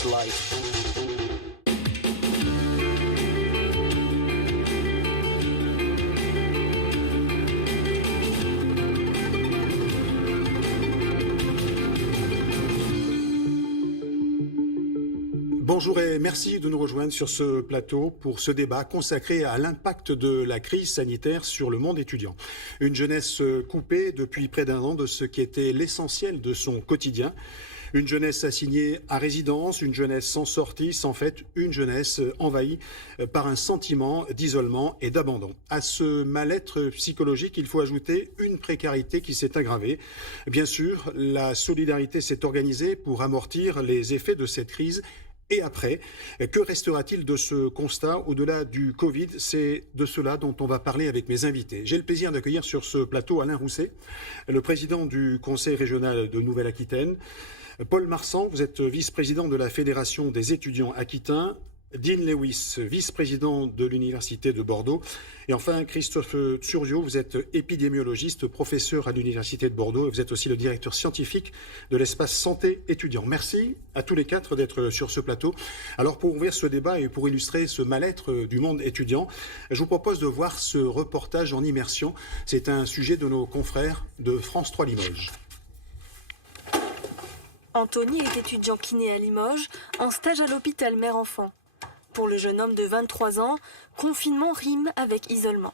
this life. Bonjour et merci de nous rejoindre sur ce plateau pour ce débat consacré à l'impact de la crise sanitaire sur le monde étudiant. Une jeunesse coupée depuis près d'un an de ce qui était l'essentiel de son quotidien. Une jeunesse assignée à résidence, une jeunesse sans sortie, sans fête, une jeunesse envahie par un sentiment d'isolement et d'abandon. À ce mal-être psychologique, il faut ajouter une précarité qui s'est aggravée. Bien sûr, la solidarité s'est organisée pour amortir les effets de cette crise. Et après, que restera-t-il de ce constat au-delà du Covid? C'est de cela dont on va parler avec mes invités. J'ai le plaisir d'accueillir sur ce plateau Alain Rousset, le président du Conseil régional de Nouvelle-Aquitaine. Paul Marsan, vous êtes vice-président de la Fédération des étudiants aquitains. Dean Lewis, vice-président de l'Université de Bordeaux. Et enfin, Christophe Tsurio, vous êtes épidémiologiste, professeur à l'Université de Bordeaux et vous êtes aussi le directeur scientifique de l'espace santé étudiant. Merci à tous les quatre d'être sur ce plateau. Alors pour ouvrir ce débat et pour illustrer ce mal-être du monde étudiant, je vous propose de voir ce reportage en immersion. C'est un sujet de nos confrères de France 3 Limoges. Anthony est étudiant kiné à Limoges, en stage à l'hôpital mère-enfant. Pour le jeune homme de 23 ans, confinement rime avec isolement.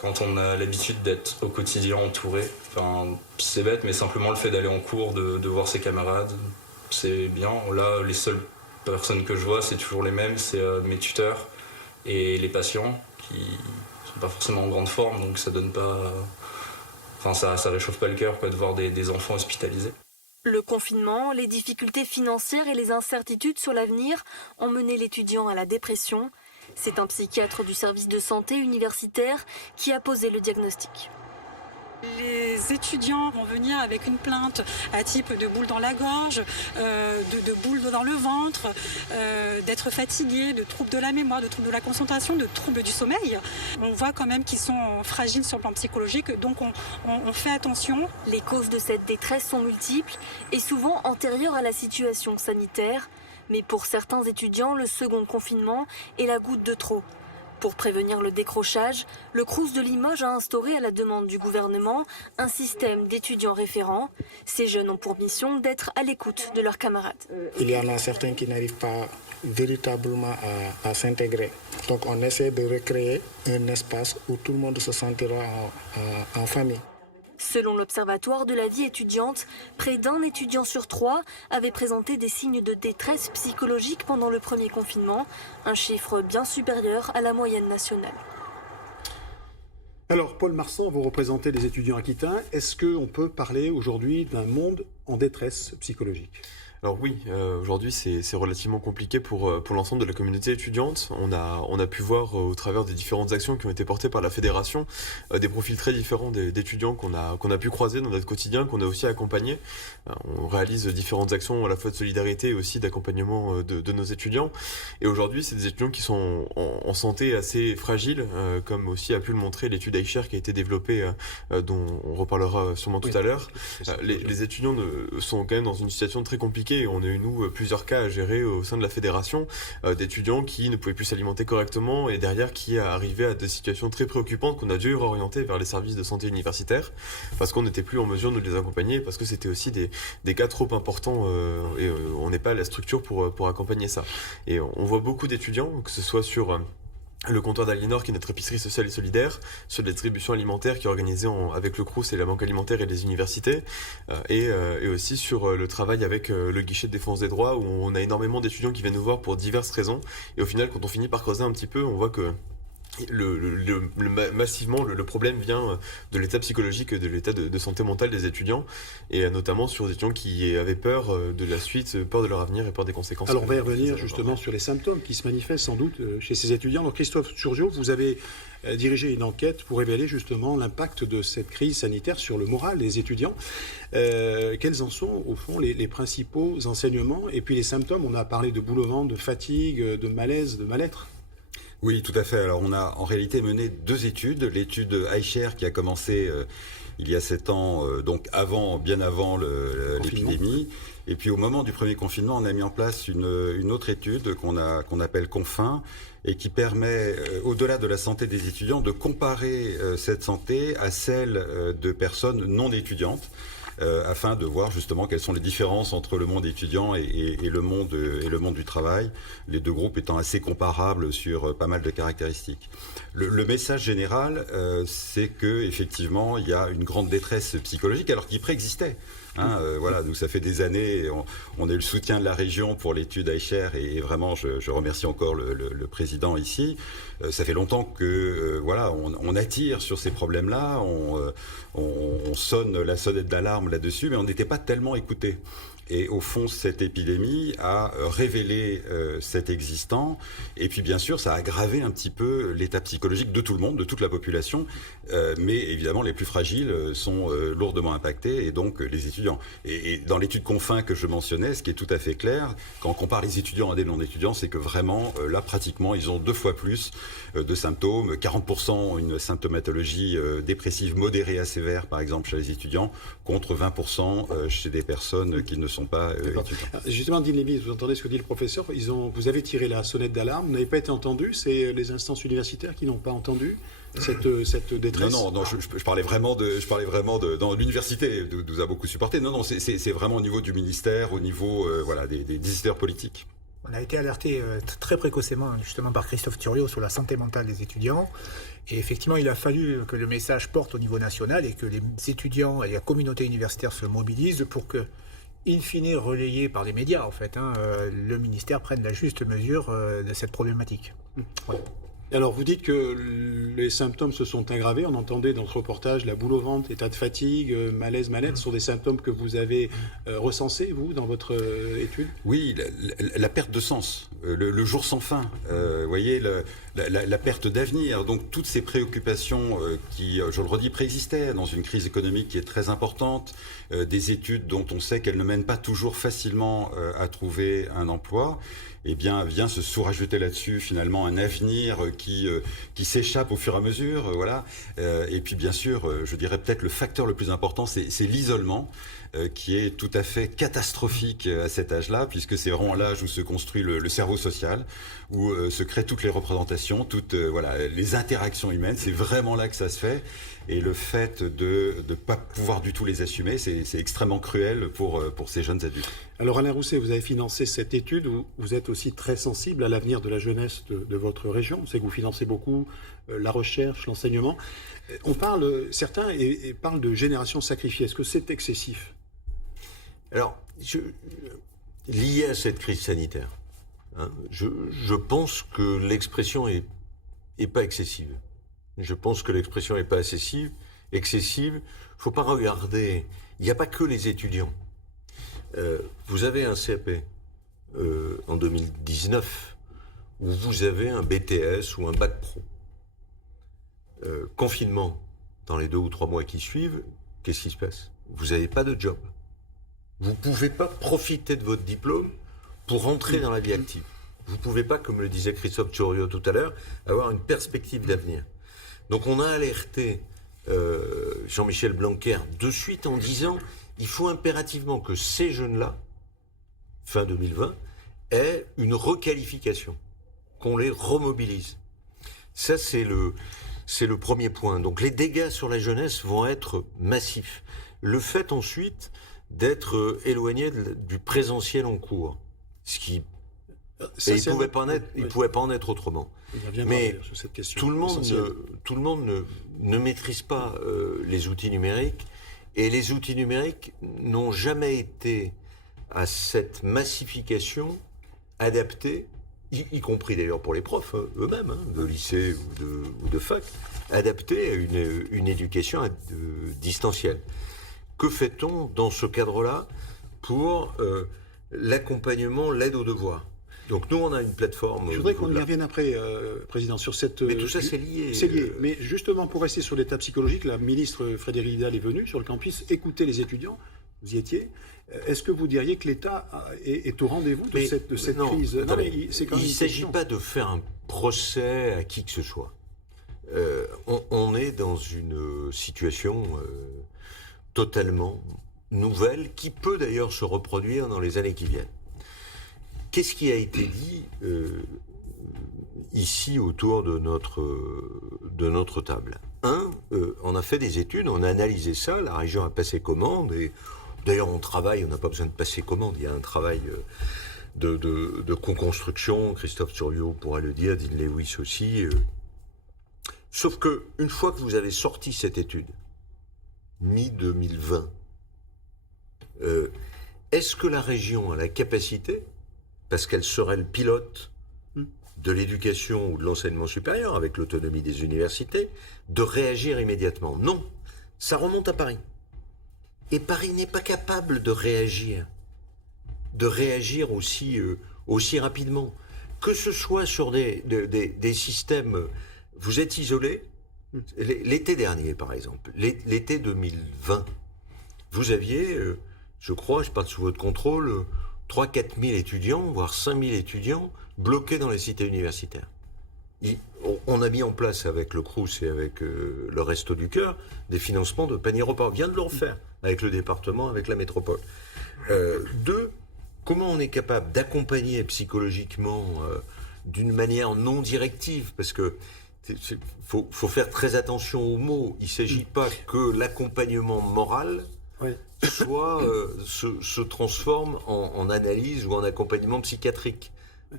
Quand on a l'habitude d'être au quotidien entouré, c'est bête, mais simplement le fait d'aller en cours, de voir ses camarades, c'est bien. Là, les seules personnes que je vois, c'est toujours les mêmes, c'est mes tuteurs et les patients qui sont pas forcément en grande forme, donc ça donne pas... ça réchauffe pas le cœur de voir des enfants hospitalisés. Le confinement, les difficultés financières et les incertitudes sur l'avenir ont mené l'étudiant à la dépression. C'est un psychiatre du service de santé universitaire qui a posé le diagnostic. Les étudiants vont venir avec une plainte à type de boule dans la gorge, de boule dans le ventre, d'être fatigués, de troubles de la mémoire, de troubles de la concentration, de troubles du sommeil. On voit quand même qu'ils sont fragiles sur le plan psychologique, donc on fait attention. Les causes de cette détresse sont multiples et souvent antérieures à la situation sanitaire. Mais pour certains étudiants, le second confinement est la goutte de trop. Pour prévenir le décrochage, le Crous de Limoges a instauré à la demande du gouvernement un système d'étudiants référents. Ces jeunes ont pour mission d'être à l'écoute de leurs camarades. Il y en a certains qui n'arrivent pas véritablement à s'intégrer. Donc on essaie de recréer un espace où tout le monde se sentira en famille. Selon l'Observatoire de la vie étudiante, près d'un étudiant sur 3 avait présenté des signes de détresse psychologique pendant le premier confinement, un chiffre bien supérieur à la moyenne nationale. Alors, Paul Marsan, vous représentez les étudiants aquitains. Est-ce qu'on peut parler aujourd'hui d'un monde en détresse psychologique ? Alors oui, aujourd'hui c'est relativement compliqué pour l'ensemble de la communauté étudiante. On a pu voir au travers des différentes actions qui ont été portées par la fédération des profils très différents d'étudiants qu'on a pu croiser dans notre quotidien, qu'on a aussi accompagnés. On réalise différentes actions à la fois de solidarité et aussi d'accompagnement de nos étudiants. Et aujourd'hui, c'est des étudiants qui sont en santé assez fragile, comme aussi a pu le montrer l'étude iShare qui a été développée, dont on reparlera sûrement tout à l'heure. Les étudiants sont quand même dans une situation très compliquée. Et on a eu, nous, plusieurs cas à gérer au sein de la fédération d'étudiants qui ne pouvaient plus s'alimenter correctement et derrière qui arrivaient à des situations très préoccupantes qu'on a dû réorienter vers les services de santé universitaire parce qu'on n'était plus en mesure de les accompagner, parce que c'était aussi des cas trop importants et on n'est pas la structure pour accompagner ça. Et on voit beaucoup d'étudiants, que ce soit sur... le comptoir d'Aliénor, qui est notre épicerie sociale et solidaire, sur la distribution alimentaire qui est organisée avec le Crous et la Banque alimentaire et les universités, et aussi sur le travail avec le guichet de défense des droits, où on a énormément d'étudiants qui viennent nous voir pour diverses raisons, et au final, quand on finit par creuser un petit peu, on voit que massivement le problème vient de l'état psychologique, de l'état de santé mentale des étudiants, et notamment sur des étudiants qui avaient peur de la suite, peur de leur avenir et peur des conséquences. Alors on va y revenir justement sur les symptômes qui se manifestent sans doute chez ces étudiants. Alors Christophe Tsurio, vous avez dirigé une enquête pour révéler justement l'impact de cette crise sanitaire sur le moral des étudiants. Quels en sont au fond les principaux enseignements et puis les symptômes? On a parlé de boule au ventre, de fatigue, de malaise, de mal-être. Oui, tout à fait. Alors, on a en réalité mené deux études. L'étude iShare qui a commencé il y a 7 ans, donc bien avant l'épidémie. Et puis au moment du premier confinement, on a mis en place une autre étude qu'on appelle Confin, et qui permet, au-delà de la santé des étudiants, de comparer cette santé à celle de personnes non étudiantes, afin de voir justement quelles sont les différences entre le monde étudiant et le monde du travail, les deux groupes étant assez comparables sur pas mal de caractéristiques. Le message général, c'est que effectivement, il y a une grande détresse psychologique, alors qu'il préexistait. Voilà, donc ça fait des années, on a eu le soutien de la région pour l'étude Eicher, et vraiment je remercie encore le président ici. Ça fait longtemps que voilà, on attire sur ces problèmes-là, on sonne la sonnette d'alarme là-dessus, mais on n'était pas tellement écoutés. Et au fond, cette épidémie a révélé cet existant. Et puis, bien sûr, ça a aggravé un petit peu l'état psychologique de tout le monde, de toute la population. Mais évidemment, les plus fragiles sont lourdement impactés, et donc les étudiants. Et dans l'étude Confin que je mentionnais, ce qui est tout à fait clair, quand on compare les étudiants à des non-étudiants, c'est que vraiment, là, pratiquement, ils ont 2 fois plus de symptômes. 40% ont une symptomatologie dépressive modérée à sévère, par exemple, chez les étudiants, contre 20% chez des personnes qui ne sont pas étudiants. Justement, Dean Levy, vous entendez ce que dit le professeur, vous avez tiré la sonnette d'alarme, vous n'avez pas été entendu, c'est les instances universitaires qui n'ont pas entendu cette détresse. Non, je parlais vraiment dans l'université nous a beaucoup supporté. Non, c'est vraiment au niveau du ministère, au niveau des décideurs politiques. On a été alerté très précocement justement par Christophe Thuriot sur la santé mentale des étudiants. Et effectivement, il a fallu que le message porte au niveau national et que les étudiants et la communauté universitaire se mobilisent pour que, in fine, relayé par les médias, en fait, le ministère prenne la juste mesure de cette problématique. Voilà. Alors, vous dites que les symptômes se sont aggravés. On entendait dans ce reportage la boule au ventre, état de fatigue, malaise, mal-être. Ce sont des symptômes que vous avez recensés, vous, dans votre étude? Oui, la perte de sens, le jour sans fin, vous voyez, la perte d'avenir. Donc, toutes ces préoccupations qui, je le redis, préexistaient dans une crise économique qui est très importante, des études dont on sait qu'elles ne mènent pas toujours facilement à trouver un emploi, eh bien, vient se sous-rajouter là-dessus, finalement, un avenir qui s'échappe au fur et à mesure, voilà. Et puis, bien sûr, je dirais peut-être le facteur le plus important, c'est l'isolement, qui est tout à fait catastrophique à cet âge-là, puisque c'est vraiment l'âge où se construit le cerveau social, où se créent toutes les représentations, toutes les interactions humaines. C'est vraiment là que ça se fait. Et le fait de ne pas pouvoir du tout les assumer, c'est extrêmement cruel pour ces jeunes adultes. Alors Alain Rousset, vous avez financé cette étude, vous êtes aussi très sensible à l'avenir de la jeunesse de votre région. On sait que vous financez beaucoup la recherche, l'enseignement. Certains parlent de génération sacrifiée. Est-ce que c'est excessif? Alors, lié à cette crise sanitaire, je pense que l'expression est pas excessive. Je pense que l'expression n'est pas excessive. Il ne faut pas regarder. Il n'y a pas que les étudiants. Vous avez un CAP en 2019 où vous avez un BTS ou un bac pro. Confinement, dans les 2 ou 3 mois qui suivent, qu'est-ce qui se passe? Vous n'avez pas de job. Vous ne pouvez pas profiter de votre diplôme pour rentrer dans la vie active. Vous ne pouvez pas, comme le disait Christophe Thuriot tout à l'heure, avoir une perspective d'avenir. Donc on a alerté Jean-Michel Blanquer de suite en disant il faut impérativement que ces jeunes-là, fin 2020, aient une requalification, qu'on les remobilise. Ça, c'est le premier point. Donc les dégâts sur la jeunesse vont être massifs. Le fait ensuite d'être éloigné du présentiel en cours, ce qui... il ne pouvait pas en être autrement. Mais sur cette question tout le monde ne maîtrise pas les outils numériques, et les outils numériques n'ont jamais été à cette massification adaptés, y compris d'ailleurs pour les profs eux-mêmes, de lycée ou de fac, adaptés à une éducation distancielle. Que fait-on dans ce cadre-là pour l'accompagnement, l'aide aux devoirs? Donc nous, on a une plateforme... Je voudrais qu'on y revienne après, Président, sur cette... Mais tout ça, c'est lié. C'est lié. Mais justement, pour rester sur l'état psychologique, la ministre Frédérique Vidal est venue sur le campus écouter les étudiants. Vous y étiez. Est-ce que vous diriez que l'État est au rendez-vous de cette crise? Non, mais il ne s'agit pas de faire un procès à qui que ce soit. On est dans une situation totalement nouvelle, qui peut d'ailleurs se reproduire dans les années qui viennent. Qu'est-ce qui a été dit ici autour de notre table? On a fait des études, on a analysé ça, la région a passé commande, et d'ailleurs on travaille, on n'a pas besoin de passer commande, il y a un travail de co-construction, Christophe Thuriot pourra le dire, Dean Lewis aussi. Sauf que une fois que vous avez sorti cette étude, mi-2020, est-ce que la région a la capacité, parce qu'elle serait le pilote de l'éducation ou de l'enseignement supérieur, avec l'autonomie des universités, de réagir immédiatement? Non, ça remonte à Paris. Et Paris n'est pas capable de réagir aussi rapidement. Que ce soit sur des systèmes... Vous êtes isolé. L'été dernier, par exemple, l'été 2020, vous aviez, je crois, je parle sous votre contrôle, 3-4 000 étudiants, voire 5 000 étudiants bloqués dans les cités universitaires. On a mis en place avec le Crous et avec le Resto du Cœur des financements de paniers repas. On vient de le refaire avec le département, avec la métropole. Deux, comment on est capable d'accompagner psychologiquement d'une manière non directive, parce que faut faire très attention aux mots. Il ne s'agit pas que l'accompagnement moral se transforme en analyse ou en accompagnement psychiatrique.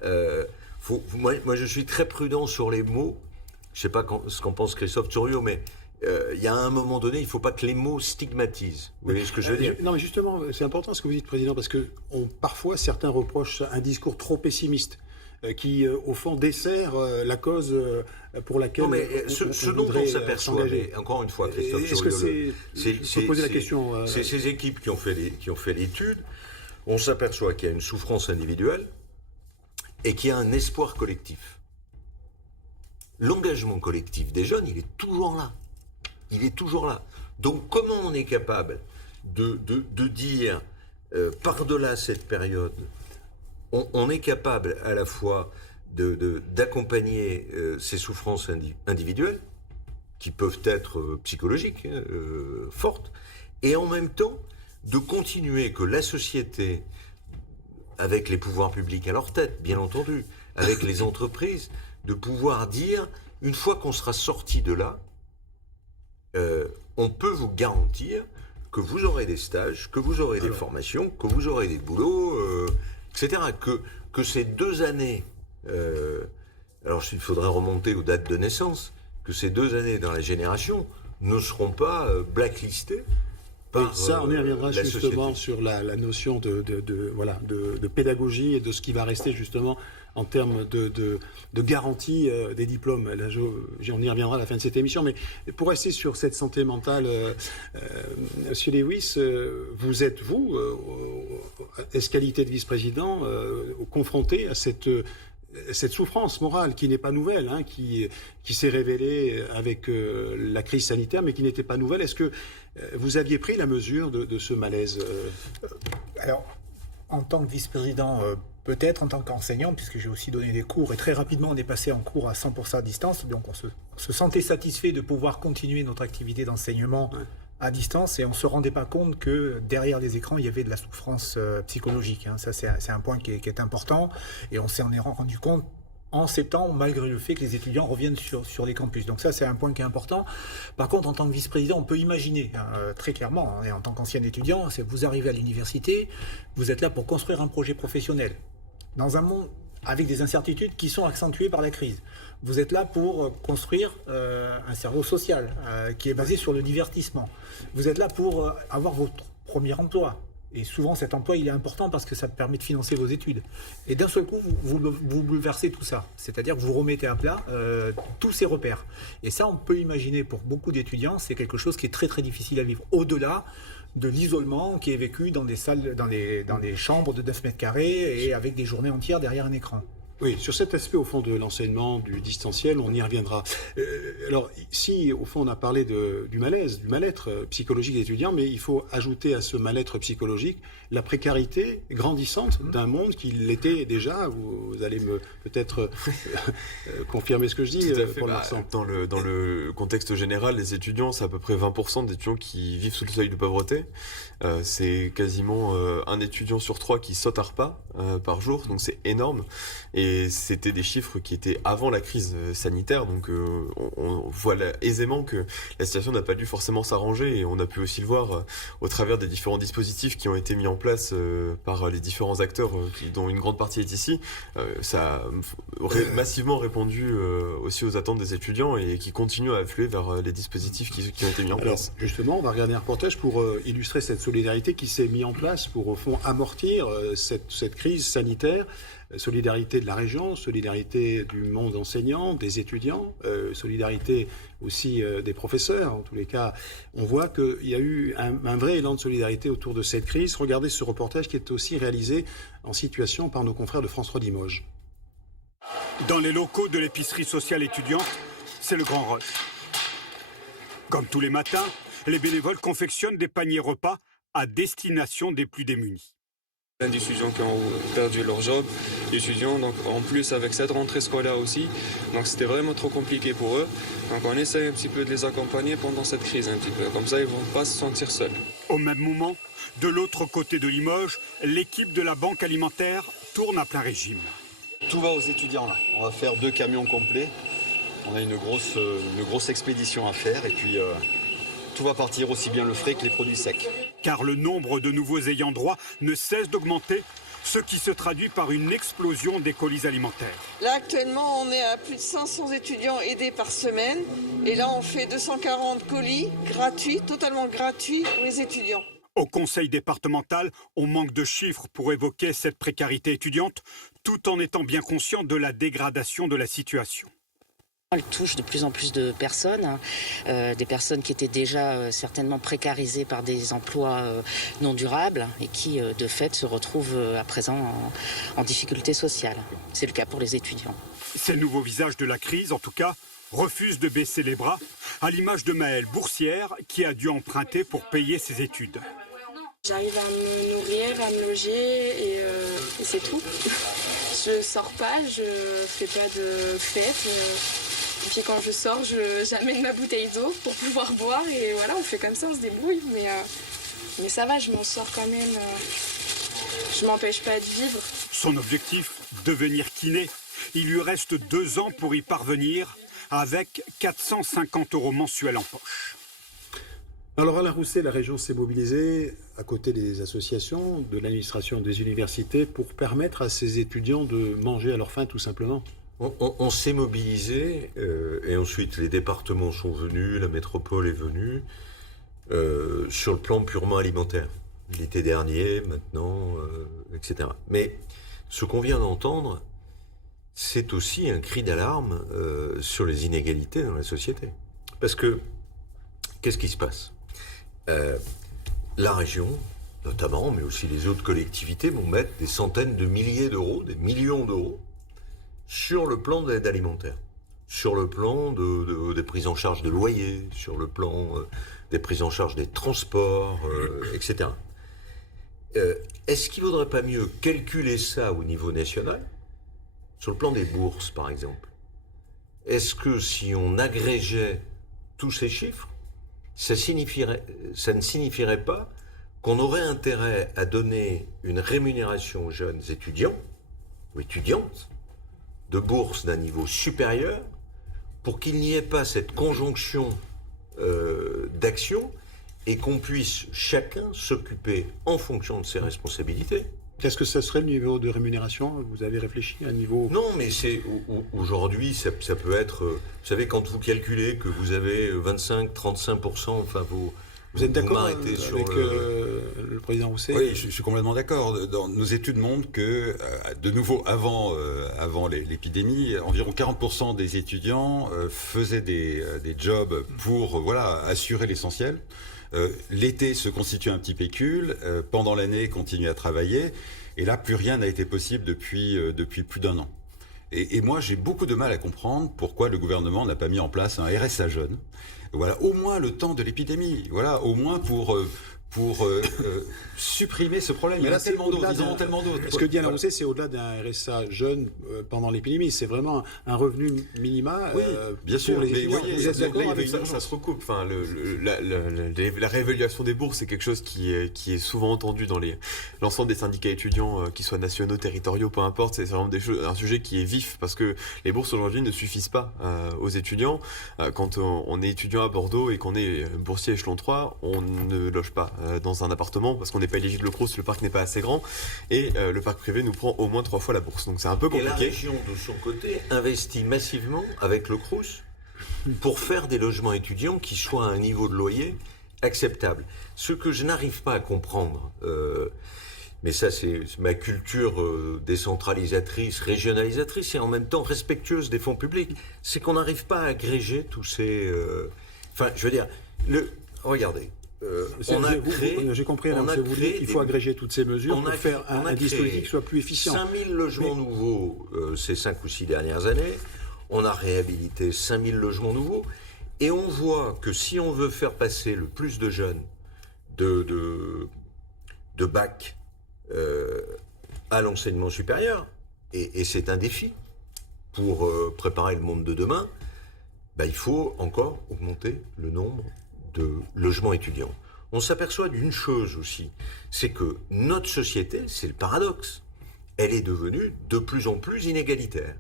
Moi, je suis très prudent sur les mots. Je ne sais pas ce qu'en pense Christophe Thuriot, mais il y a un moment donné, il ne faut pas que les mots stigmatisent. Vous voyez ce que je veux dire? Non, mais justement, c'est important ce que vous dites, Président, parce que parfois, certains reprochent un discours trop pessimiste, qui, au fond, dessert la cause pour laquelle ce dont on s'aperçoit, mais encore une fois, Christophe Thuriot, c'est poser la question. C'est ces équipes qui ont fait l'étude. On s'aperçoit qu'il y a une souffrance individuelle et qu'il y a un espoir collectif. L'engagement collectif des jeunes, il est toujours là. Il est toujours là. Donc, comment on est capable de dire, par-delà cette période, on est capable à la fois d'accompagner ces souffrances individuelles, qui peuvent être psychologiques, fortes, et en même temps de continuer que la société, avec les pouvoirs publics à leur tête, bien entendu, avec les entreprises, de pouvoir dire, une fois qu'on sera sorti de là, on peut vous garantir que vous aurez des stages, que vous aurez des formations, que vous aurez des boulots, etc. Que ces 2 années, alors il faudrait remonter aux dates de naissance, que ces 2 années dans la génération ne seront pas blacklistées. Et ça, on y reviendra justement sur la notion de pédagogie et de ce qui va rester justement en termes de garantie des diplômes. Là, on y reviendra à la fin de cette émission. Mais pour rester sur cette santé mentale, Monsieur Lewis, vous êtes, qualité de vice-président, confronté à cette souffrance morale qui n'est pas nouvelle, qui s'est révélée avec la crise sanitaire, mais qui n'était pas nouvelle. Est-ce que vous aviez pris la mesure de ce malaise? Alors, en tant que vice-président, peut-être en tant qu'enseignant, puisque j'ai aussi donné des cours, et très rapidement on est passé en cours à 100% à distance, donc on se sentait satisfait de pouvoir continuer notre activité d'enseignement à distance, et on ne se rendait pas compte que derrière les écrans, il y avait de la souffrance psychologique. Ça, c'est un point qui est important, et on s'en est rendu compte en septembre, malgré le fait que les étudiants reviennent sur les campus. Donc ça, c'est un point qui est important. Par contre, en tant que vice-président, on peut imaginer, très clairement, en tant qu'ancien étudiant, c'est que vous arrivez à l'université, vous êtes là pour construire un projet professionnel. Dans un monde avec des incertitudes qui sont accentuées par la crise. Vous êtes là pour construire un cerveau social qui est basé sur le divertissement. Vous êtes là pour avoir votre premier emploi. Et souvent, cet emploi, il est important parce que ça permet de financer vos études. Et d'un seul coup, vous bouleversez tout ça. C'est-à-dire que vous remettez à plat tous ces repères. Et ça, on peut imaginer, pour beaucoup d'étudiants, c'est quelque chose qui est très, très difficile à vivre. Au-delà de l'isolement qui est vécu dans des salles, dans les chambres de 9 mètres carrés et avec des journées entières derrière un écran. Oui, sur cet aspect au fond de l'enseignement, du distanciel, on y reviendra. Alors, si au fond on a parlé du malaise, du mal-être psychologique des étudiants, mais il faut ajouter à ce mal-être psychologique la précarité grandissante d'un monde qui l'était déjà. Vous allez me peut-être confirmer ce que je dis, pour l'instant. Dans le contexte général, les étudiants, c'est à peu près 20% d'étudiants qui vivent sous le seuil de pauvreté. C'est quasiment un étudiant sur 3 qui saute un repas par jour, donc c'est énorme. Et c'était des chiffres qui étaient avant la crise sanitaire, donc on voit aisément que la situation n'a pas dû forcément s'arranger, et on a pu aussi le voir au travers des différents dispositifs qui ont été mis en place par les différents acteurs, dont une grande partie est ici. Ça a massivement répondu aussi aux attentes des étudiants et qui continuent à affluer vers les dispositifs qui ont été mis en place. Alors, justement, on va regarder un reportage pour illustrer cette solidarité qui s'est mise en place pour, au fond, amortir cette crise sanitaire. Solidarité de la région, solidarité du monde enseignant, des étudiants, solidarité aussi des professeurs. En tous les cas, on voit qu'il y a eu un vrai élan de solidarité autour de cette crise. Regardez ce reportage qui est aussi réalisé en situation par nos confrères de France 3 Limoges. Dans les locaux de l'épicerie sociale étudiante, c'est le grand rush. Comme tous les matins, les bénévoles confectionnent des paniers repas à destination des plus démunis. Plein d'étudiants qui ont perdu leur job, d'étudiants, donc en plus avec cette rentrée scolaire aussi, donc c'était vraiment trop compliqué pour eux. Donc on essaye un petit peu de les accompagner pendant cette crise un petit peu, comme ça ils vont pas se sentir seuls. Au même moment, de l'autre côté de Limoges, l'équipe de la banque alimentaire tourne à plein régime. Tout va aux étudiants là, on va faire 2 camions complets, on a une grosse expédition à faire et puis tout va partir, aussi bien le frais que les produits secs. Car le nombre de nouveaux ayants droit ne cesse d'augmenter, ce qui se traduit par une explosion des colis alimentaires. Là, actuellement, on est à plus de 500 étudiants aidés par semaine. Et là, on fait 240 colis gratuits, totalement gratuits pour les étudiants. Au conseil départemental, on manque de chiffres pour évoquer cette précarité étudiante, tout en étant bien conscient de la dégradation de la situation. Elle touche de plus en plus de personnes, des personnes qui étaient déjà certainement précarisées par des emplois non durables et qui, de fait, se retrouvent à présent en difficulté sociale. C'est le cas pour les étudiants. Ces nouveaux visages de la crise, en tout cas, refusent de baisser les bras, à l'image de Maëlle, boursière, qui a dû emprunter pour payer ses études. J'arrive à me nourrir, à me loger et c'est tout. Je sors pas, je fais pas de fête. Et puis quand je sors, j'amène ma bouteille d'eau pour pouvoir boire et voilà, on fait comme ça, on se débrouille. Mais ça va, je m'en sors quand même. Je m'empêche pas de vivre. Son objectif, devenir kiné. Il lui reste 2 ans pour y parvenir avec 450 € mensuels en poche. Alors Alain Rousset, la région s'est mobilisée à côté des associations, de l'administration des universités pour permettre à ces étudiants de manger à leur faim tout simplement. On s'est mobilisé et ensuite les départements sont venus, la métropole est venue sur le plan purement alimentaire. L'été dernier, maintenant, etc. Mais ce qu'on vient d'entendre, c'est aussi un cri d'alarme sur les inégalités dans la société. Parce que, qu'est-ce qui se passe ? La région, notamment, mais aussi les autres collectivités, vont mettre des centaines de milliers d'euros, des millions d'euros, sur le plan de l'aide alimentaire, sur le plan des prises en charge de loyers, sur le plan des prises en charge des transports, etc. Est-ce qu'il ne vaudrait pas mieux calculer ça au niveau national, sur le plan des bourses par exemple ? Est-ce que si on agrégeait tous ces chiffres, ça ne signifierait pas qu'on aurait intérêt à donner une rémunération aux jeunes étudiants ou étudiantes de bourse d'un niveau supérieur pour qu'il n'y ait pas cette conjonction d'actions et qu'on puisse chacun s'occuper en fonction de ses responsabilités. Qu'est-ce que ça serait le niveau de rémunération ? Vous avez réfléchi à un niveau... Non, mais aujourd'hui, ça peut être... Vous savez, quand vous calculez que vous avez 25-35%, enfin Vous êtes d'accord avec le président Rousset ? Oui, je suis complètement d'accord. Nos études montrent que, de nouveau, avant l'épidémie, environ 40% des étudiants faisaient des jobs pour assurer l'essentiel. L'été se constitue un petit pécule, pendant l'année, continuer à travailler, et là, plus rien n'a été possible depuis plus d'1 an. Et moi, j'ai beaucoup de mal à comprendre pourquoi le gouvernement n'a pas mis en place un RSA jeune. Voilà, au moins le temps de l'épidémie. Voilà, au moins pour supprimer ce problème. Mais Il y en là, a tellement d'autres. Ils en ont au-delà tellement d'autres. Ce que dit Alain Rousset, c'est au-delà d'un RSA jeune pendant l'épidémie. C'est vraiment un revenu minima. Oui, bien sûr. Pour les Mais étudiants. voyez, Vous êtes là, d'accord il y avec avait ça? Ça se recoupe. Enfin, la réévaluation des bourses, c'est quelque chose qui est souvent entendu dans l'ensemble des syndicats étudiants, qu'ils soient nationaux, territoriaux, peu importe. C'est vraiment un sujet qui est vif parce que les bourses aujourd'hui ne suffisent pas aux étudiants. Quand on est étudiant à Bordeaux et qu'on est boursier échelon 3, on ne loge pas dans un appartement parce qu'on n'est pas éligible au Crous, le parc n'est pas assez grand et le parc privé nous prend au moins 3 fois la bourse. Donc c'est un peu compliqué. Et la région, de son côté, investit massivement avec le Crous pour faire des logements étudiants qui soient à un niveau de loyer acceptable. Ce que je n'arrive pas à comprendre, mais ça c'est ma culture décentralisatrice, régionalisatrice et en même temps respectueuse des fonds publics, c'est qu'on n'arrive pas à agréger tous ces... Enfin, je veux dire, regardez... J'ai compris, vous dites qu'il faut agréger toutes ces mesures pour faire un dispositif qui soit plus efficient. 5000 logements nouveaux ces 5 ou 6 dernières années. On a réhabilité 5000 logements nouveaux. Et on voit que si on veut faire passer le plus de jeunes de bac à l'enseignement supérieur, et c'est un défi pour préparer le monde de demain, il faut encore augmenter le nombre de logements étudiants. On s'aperçoit d'une chose aussi, c'est que notre société, c'est le paradoxe, elle est devenue de plus en plus inégalitaire.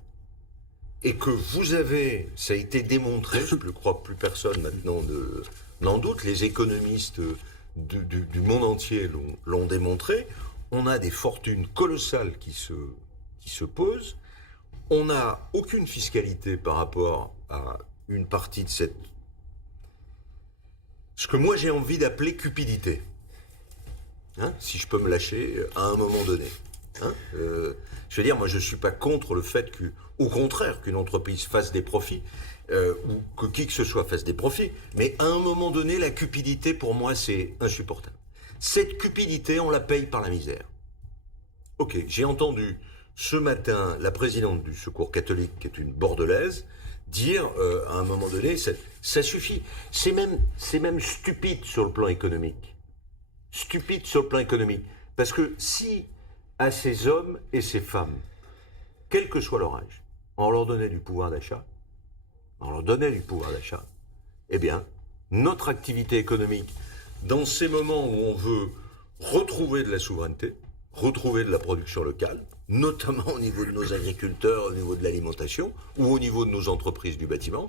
Et que vous avez, ça a été démontré, je ne crois plus personne maintenant n'en doute, les économistes du monde entier l'ont démontré, on a des fortunes colossales qui se posent, on n'a aucune fiscalité par rapport à une partie de ce que moi j'ai envie d'appeler cupidité. Si je peux me lâcher à un moment donné. Je veux dire, moi je ne suis pas contre le fait au contraire, qu'une entreprise fasse des profits, ou que qui que ce soit fasse des profits, mais à un moment donné, la cupidité pour moi c'est insupportable. Cette cupidité, on la paye par la misère. Ok, j'ai entendu ce matin la présidente du Secours catholique, qui est une Bordelaise, dire à un moment donné, ça suffit. C'est même stupide sur le plan économique. Stupide sur le plan économique. Parce que si à ces hommes et ces femmes, quel que soit leur âge, on leur donnait du pouvoir d'achat, eh bien, notre activité économique, dans ces moments où on veut retrouver de la souveraineté, retrouver de la production locale, notamment au niveau de nos agriculteurs, au niveau de l'alimentation, ou au niveau de nos entreprises du bâtiment,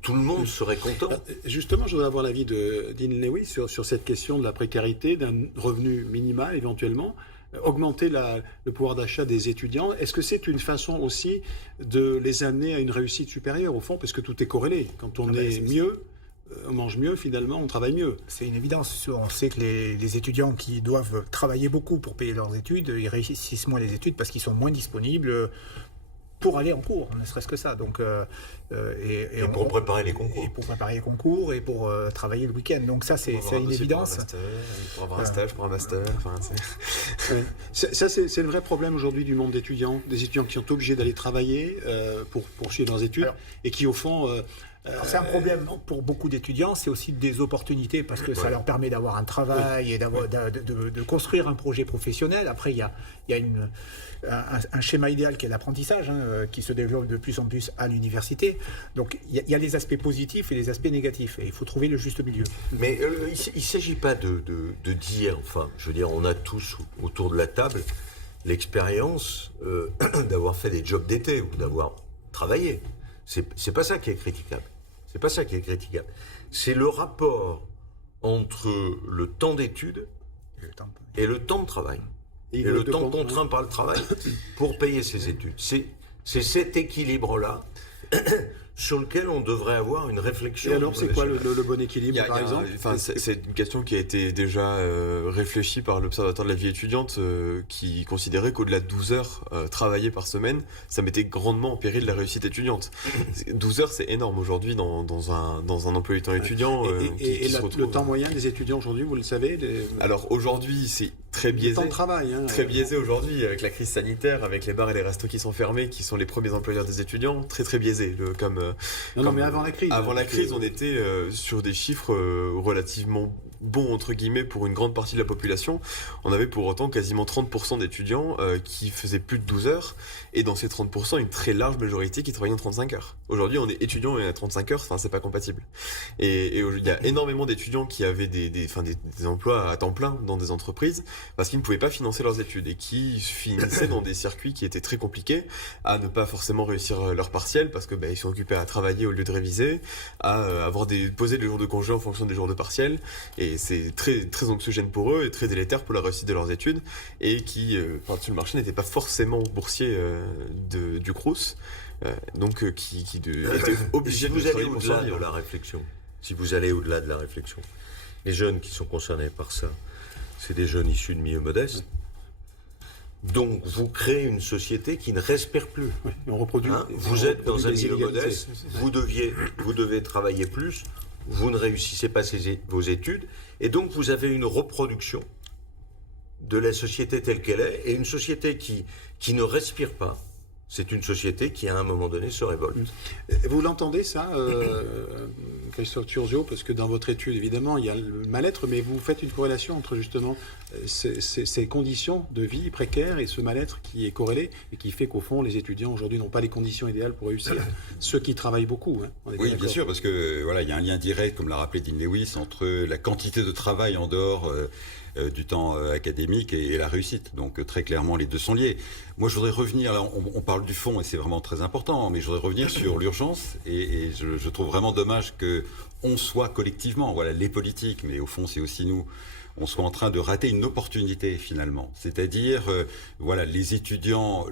tout le monde serait content. Justement, je voudrais avoir l'avis de Dean Lewis sur cette question de la précarité, d'un revenu minimal éventuellement, augmenter le pouvoir d'achat des étudiants. Est-ce que c'est une façon aussi de les amener à une réussite supérieure, au fond, parce que tout est corrélé. Quand on est mieux, on mange mieux, finalement, on travaille mieux. C'est une évidence. On sait que les étudiants qui doivent travailler beaucoup pour payer leurs études, ils réussissent moins les études parce qu'ils sont moins disponibles pour aller en cours, ne serait-ce que ça. Donc, pour préparer les concours. Et pour préparer les concours et pour travailler le week-end. Donc ça, c'est une évidence. Pour avoir un stage, pour un master. Ça, c'est le vrai problème aujourd'hui du monde d'étudiants. Des étudiants qui sont obligés d'aller travailler pour poursuivre leurs études et qui, au fond... c'est un problème pour beaucoup d'étudiants, c'est aussi des opportunités parce que ça leur permet d'avoir un travail et de construire un projet professionnel. Après, il y a un schéma idéal qui est l'apprentissage, qui se développe de plus en plus à l'université. Donc, il y a les aspects positifs et les aspects négatifs. Et il faut trouver le juste milieu. Mais il ne s'agit pas de dire, je veux dire, on a tous autour de la table l'expérience d'avoir fait des jobs d'été ou d'avoir travaillé. C'est pas ça qui est critiquable. C'est pas ça qui est critiquable. C'est le rapport entre le temps d'études et le temps de travail. Et le temps contraint par le travail pour payer ses études. C'est cet équilibre-là. sur lequel on devrait avoir une réflexion. Et alors, c'est quoi le bon équilibre, par exemple? C'est une question qui a été déjà réfléchie par l'Observatoire de la vie étudiante, qui considérait qu'au-delà de 12 heures travaillées par semaine, ça mettait grandement en péril la réussite étudiante. 12 heures, c'est énorme aujourd'hui dans un emploi du temps étudiant. Et le temps moyen des étudiants aujourd'hui, vous le savez? Alors aujourd'hui, c'est très biaisé. Le temps de travail. Très biaisé aujourd'hui, avec la crise sanitaire, avec les bars et les restos qui sont fermés, qui sont les premiers employeurs des étudiants, très biaisé. Non, mais avant la crise. Avant la crise, on était sur des chiffres relativement bons, entre guillemets, pour une grande partie de la population. On avait pour autant quasiment 30% d'étudiants qui faisaient plus de 12 heures, et dans ces 30%, une très large majorité qui travaillaient en 35 heures. Aujourd'hui, on est étudiant et à 35 heures, c'est pas compatible. Et il y a énormément d'étudiants qui avaient des emplois à temps plein dans des entreprises, parce qu'ils ne pouvaient pas financer leurs études, et qui finissaient dans des circuits qui étaient très compliqués, à ne pas forcément réussir leur partiel, parce que ils sont occupés à travailler au lieu de réviser, à avoir poser des jours de congé en fonction des jours de partiel, et c'est très anxiogène pour eux et très délétère pour la réussite de leurs études, et qui, sur le marché, n'étaient pas forcément boursiers du Crous, donc qui étaient obligés de travailler pour survivre. Si vous allez au-delà de la réflexion, les jeunes qui sont concernés par ça, c'est des jeunes issus de milieux modestes. Donc vous créez une société qui ne respire plus. Oui, on reproduit. Vous êtes dans un milieu modeste, vous devez travailler plus, vous ne réussissez pas vos études, et donc vous avez une reproduction de la société telle qu'elle est, et une société qui ne respire pas. C'est une société qui, à un moment donné, se révolte. Vous l'entendez, ça, Christophe Turzio? Parce que dans votre étude, évidemment, il y a le mal-être, mais vous faites une corrélation entre, justement, ces conditions de vie précaires et ce mal-être qui est corrélé et qui fait qu'au fond, les étudiants, aujourd'hui, n'ont pas les conditions idéales pour réussir. Ceux qui travaillent beaucoup. Oui, bien sûr, parce que voilà, il y a un lien direct, comme l'a rappelé Dean Lewis, entre la quantité de travail en dehors du temps académique et la réussite. Donc très clairement, les deux sont liés. Moi, je voudrais revenir, là, on parle du fond et c'est vraiment très important, mais je voudrais revenir sur l'urgence, et je trouve vraiment dommage qu'on soit collectivement, voilà, les politiques, mais au fond c'est aussi nous, on soit en train de rater une opportunité finalement. C'est-à-dire, voilà, les étudiants,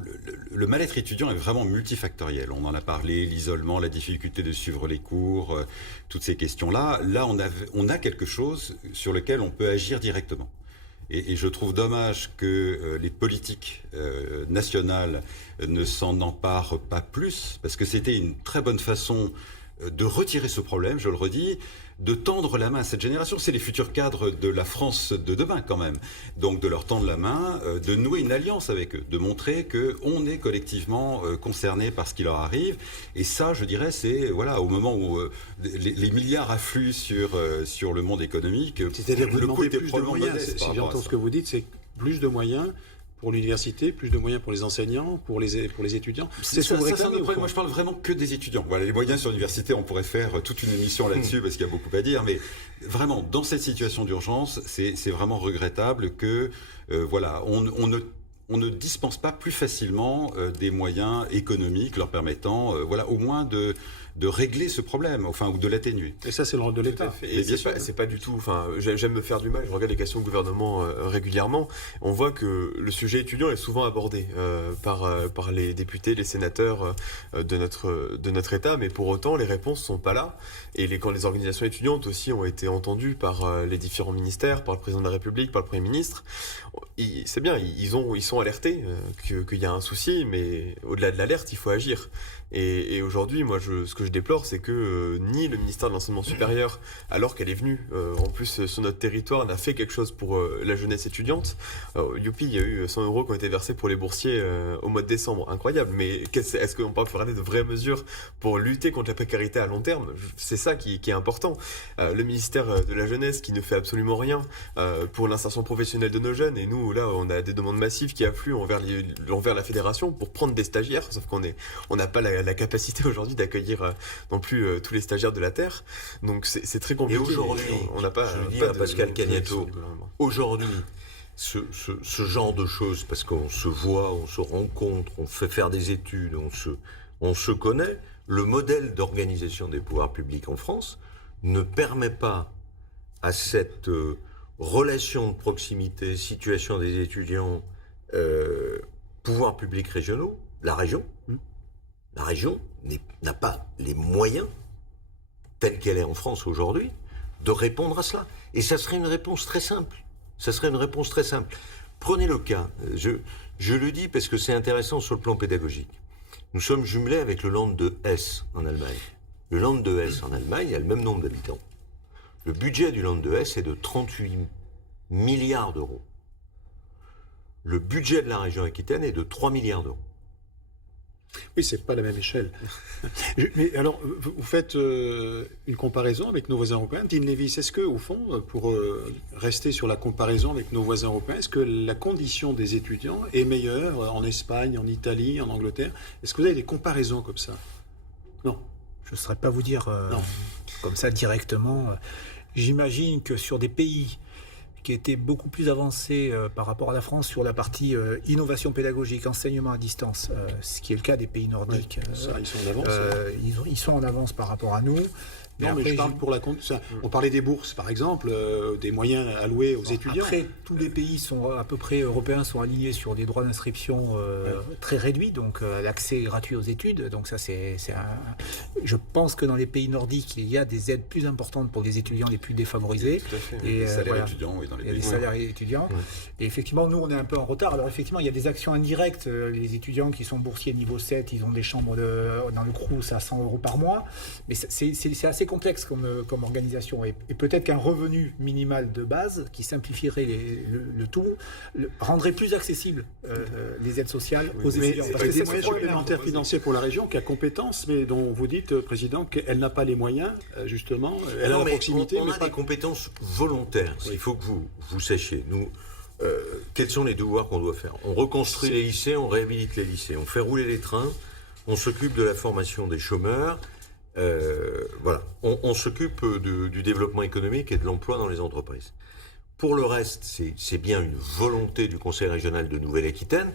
le mal-être étudiant est vraiment multifactoriel. On en a parlé, l'isolement, la difficulté de suivre les cours, toutes ces questions-là. Là, on a quelque chose sur lequel on peut agir directement. Et je trouve dommage que les politiques nationales ne s'en emparent pas plus, parce que c'était une très bonne façon de retirer ce problème, je le redis, de tendre la main à cette génération. C'est les futurs cadres de la France de demain quand même. Donc de leur tendre la main, de nouer une alliance avec eux, de montrer qu'on est collectivement concerné par ce qui leur arrive. Et ça, je dirais, c'est voilà, au moment où les milliards affluent sur le monde économique. C'est-à-dire que vous demandez plus de moyens. Si j'entends ce que vous dites, c'est plus de moyens pour l'université, plus de moyens pour les enseignants, pour les étudiants. C'est ce que vous réclamez. Moi, je parle vraiment que des étudiants. Voilà, les moyens sur l'université, on pourrait faire toute une émission là-dessus parce qu'il y a beaucoup à dire. Mais vraiment, dans cette situation d'urgence, c'est vraiment regrettable que voilà, on ne dispense pas plus facilement des moyens économiques leur permettant, voilà, au moins de régler ce problème, enfin, ou de l'atténuer. Et ça, c'est le rôle de l'État. Et c'est pas du tout. Enfin, j'aime me faire du mal. Je regarde les questions au gouvernement régulièrement. On voit que le sujet étudiant est souvent abordé par les députés, les sénateurs de notre État, mais pour autant, les réponses sont pas là. Et quand les organisations étudiantes aussi ont été entendues par les différents ministères, par le président de la République, par le Premier ministre, c'est bien. Ils sont alertés qu'il y a un souci, mais au-delà de l'alerte, il faut agir. Et aujourd'hui, moi, ce que je déplore, c'est que ni le ministère de l'Enseignement supérieur, alors qu'elle est venue, en plus, sur notre territoire, n'a fait quelque chose pour la jeunesse étudiante. Youpi, il y a eu 100 € qui ont été versés pour les boursiers au mois de décembre. Incroyable. Mais est-ce qu'on peut faire de vraies mesures pour lutter contre la précarité à long terme? C'est ça qui est important. Le ministère de la Jeunesse qui ne fait absolument rien pour l'insertion professionnelle de nos jeunes. Et nous, là, on a des demandes massives qui affluent envers la fédération pour prendre des stagiaires, sauf qu'on n'a pas la capacité aujourd'hui d'accueillir non plus tous les stagiaires de la Terre. Donc c'est très compliqué. Et aujourd'hui, on n'a pas. Je dis à Pascal Cagnato, aujourd'hui, ce genre de choses, parce qu'on se voit, on se rencontre, on fait faire des études, on se connaît, le modèle d'organisation des pouvoirs publics en France ne permet pas à cette relation de proximité, situation des étudiants, pouvoirs publics régionaux, la région, La région n'a pas les moyens, tels qu'elle est en France aujourd'hui, de répondre à cela. Et ça serait une réponse très simple. Prenez le cas, je le dis parce que c'est intéressant sur le plan pédagogique. Nous sommes jumelés avec le Land de Hesse en Allemagne. Le Land de Hesse en Allemagne a le même nombre d'habitants. Le budget du Land de Hesse est de 38 milliards d'euros. Le budget de la région Aquitaine est de 3 milliards d'euros. Oui, c'est pas la même échelle. Mais alors, vous faites une comparaison avec nos voisins européens. Dean Levis, est-ce que, au fond, pour rester sur la comparaison avec nos voisins européens, est-ce que la condition des étudiants est meilleure en Espagne, en Italie, en Angleterre? Est-ce que vous avez des comparaisons comme ça? Non. Je ne saurais pas vous dire comme ça directement. J'imagine que sur des pays qui étaient beaucoup plus avancés par rapport à la France sur la partie innovation pédagogique, enseignement à distance, ce qui est le cas des pays nordiques. Ça, ils sont en avance. Ils sont en avance par rapport à nous. Mais non, mais je parle pour la compte. On parlait des bourses, par exemple, des moyens alloués aux étudiants. Après, tous les pays sont à peu près européens sont alignés sur des droits d'inscription très réduits, donc l'accès gratuit aux études. Donc ça, je pense que dans les pays nordiques, il y a des aides plus importantes pour les étudiants les plus défavorisés. Tout à fait. Et les salaires étudiants, oui, dans les pays. Il y a des salaires étudiants. Ouais. Et effectivement, nous, on est un peu en retard. Alors effectivement, il y a des actions indirectes. Les étudiants qui sont boursiers niveau 7, ils ont des chambres dans le Crous à 100 € par mois. Mais c'est assez complexe comme organisation. Et peut-être qu'un revenu minimal de base qui simplifierait le tout rendrait plus accessible les aides sociales aux étudiants. Parce que des moyens supplémentaires financiers pour la région qui a compétences, mais dont vous dites, Président, qu'elle n'a pas les moyens, justement. Elle a la proximité. On a des compétences volontaires. Il faut que vous sachiez. Nous, quels sont les devoirs qu'on doit faire? On reconstruit les lycées, on réhabilite les lycées, on fait rouler les trains, on s'occupe de la formation des chômeurs. Voilà, on s'occupe du développement économique et de l'emploi dans les entreprises. Pour le reste, c'est bien une volonté du Conseil régional de Nouvelle-Aquitaine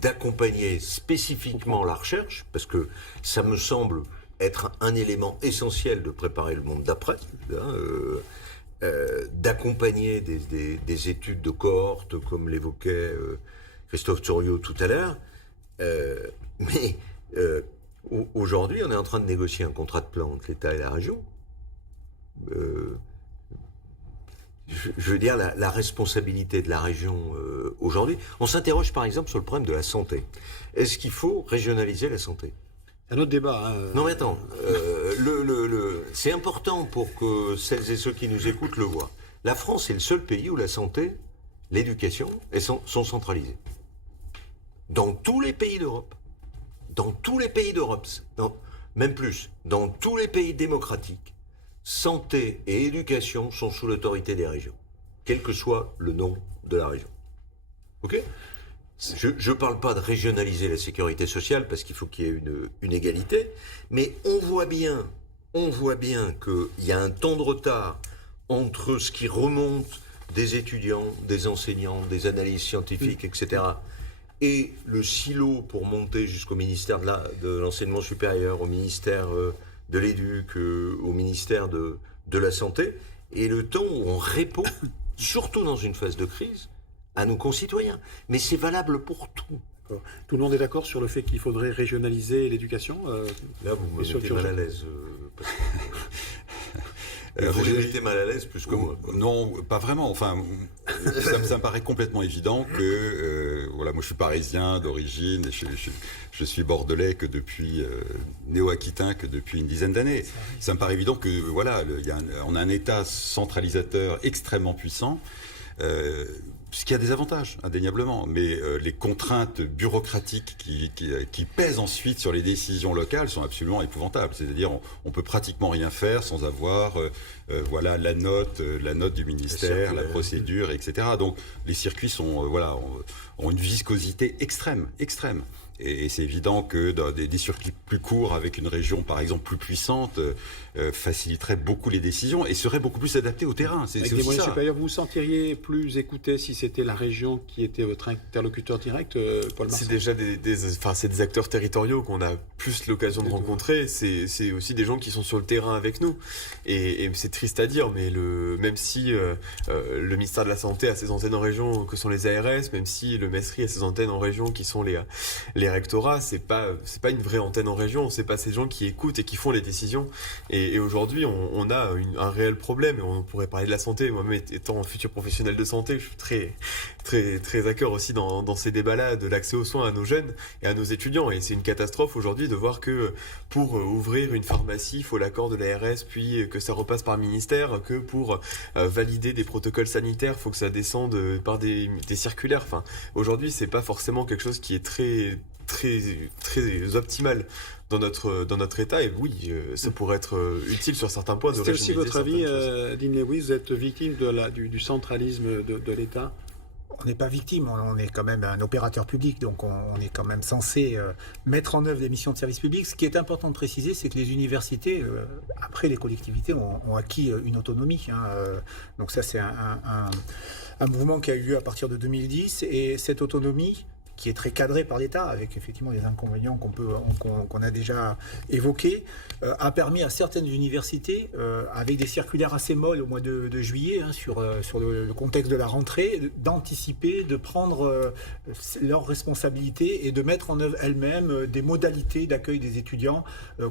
d'accompagner spécifiquement la recherche, parce que ça me semble être un élément essentiel de préparer le monde d'après, d'accompagner des études de cohorte, comme l'évoquait Christophe Thuriot tout à l'heure, mais aujourd'hui, on est en train de négocier un contrat de plan entre l'État et la région. Je veux dire, la responsabilité de la région aujourd'hui. On s'interroge par exemple sur le problème de la santé. Est-ce qu'il faut régionaliser la santé? Un autre débat. Non mais attends, c'est important pour que celles et ceux qui nous écoutent le voient. La France est le seul pays où la santé, l'éducation sont centralisées. Dans tous les pays d'Europe. Dans tous les pays d'Europe, même plus, dans tous les pays démocratiques, santé et éducation sont sous l'autorité des régions, quel que soit le nom de la région. Ok ? Je ne parle pas de régionaliser la sécurité sociale parce qu'il faut qu'il y ait une égalité, mais on voit bien qu'il y a un temps de retard entre ce qui remonte des étudiants, des enseignants, des analyses scientifiques, etc., et le silo pour monter jusqu'au ministère de l'enseignement supérieur, au ministère de l'éduc, au ministère de la santé, et le temps où on répond, surtout dans une phase de crise, à nos concitoyens. Mais c'est valable pour tout. Tout le monde est d'accord sur le fait qu'il faudrait régionaliser l'éducation Là, vous me mettez mal à l'aise. Vous les mettez mal à l'aise plus que moi. Non, pas vraiment. Enfin, ça me paraît complètement évident que, voilà, moi je suis parisien d'origine, je suis bordelais que depuis, néo-aquitain que depuis une dizaine d'années. Ça me paraît évident que, voilà, on a un État centralisateur extrêmement puissant. Ce qui a des avantages, indéniablement, mais les contraintes bureaucratiques qui pèsent ensuite sur les décisions locales sont absolument épouvantables. C'est-à-dire, on peut pratiquement rien faire sans avoir, voilà, la note du ministère, la procédure, etc. Donc, les circuits sont, voilà, ont une viscosité extrême. Et c'est évident que des circuits plus courts avec une région, par exemple, plus puissante, faciliterait beaucoup les décisions et serait beaucoup plus adapté au terrain. Avec des moyens supérieurs, vous vous sentiriez plus écouté si c'était la région qui était votre interlocuteur direct, Paul Marsan? C'est déjà c'est des acteurs territoriaux qu'on a plus l'occasion de rencontrer, c'est aussi des gens qui sont sur le terrain avec nous. Et c'est triste à dire, mais même si le ministère de la Santé a ses antennes en région que sont les ARS, même si le MESRI a ses antennes en région qui sont les rectorats, c'est pas une vraie antenne en région, c'est pas ces gens qui écoutent et qui font les décisions. Et aujourd'hui, on a un réel problème, et on pourrait parler de la santé. Moi-même, étant futur professionnel de santé, je suis très, très, très à cœur aussi dans ces débats-là de l'accès aux soins à nos jeunes et à nos étudiants. Et c'est une catastrophe aujourd'hui de voir que pour ouvrir une pharmacie, il faut l'accord de l'ARS, puis que ça repasse par le ministère, que pour valider des protocoles sanitaires, il faut que ça descende par des circulaires. Enfin, aujourd'hui, c'est pas forcément quelque chose qui est très, très, très optimal dans notre état, et oui, ça pourrait être utile sur certains points. C'est aussi votre avis, Dean Lewis, vous êtes victime du centralisme de l'État? On n'est pas victime, on est quand même un opérateur public, donc on est quand même censé mettre en œuvre des missions de service public. Ce qui est important de préciser, c'est que les universités, après les collectivités, ont acquis une autonomie. Donc ça, c'est un mouvement qui a eu lieu à partir de 2010, et cette autonomie, qui est très cadré par l'État, avec effectivement les inconvénients qu'on a déjà évoqués, a permis à certaines universités, avec des circulaires assez molles au mois de juillet, sur le contexte de la rentrée, d'anticiper, de prendre leurs responsabilités et de mettre en œuvre elles-mêmes des modalités d'accueil des étudiants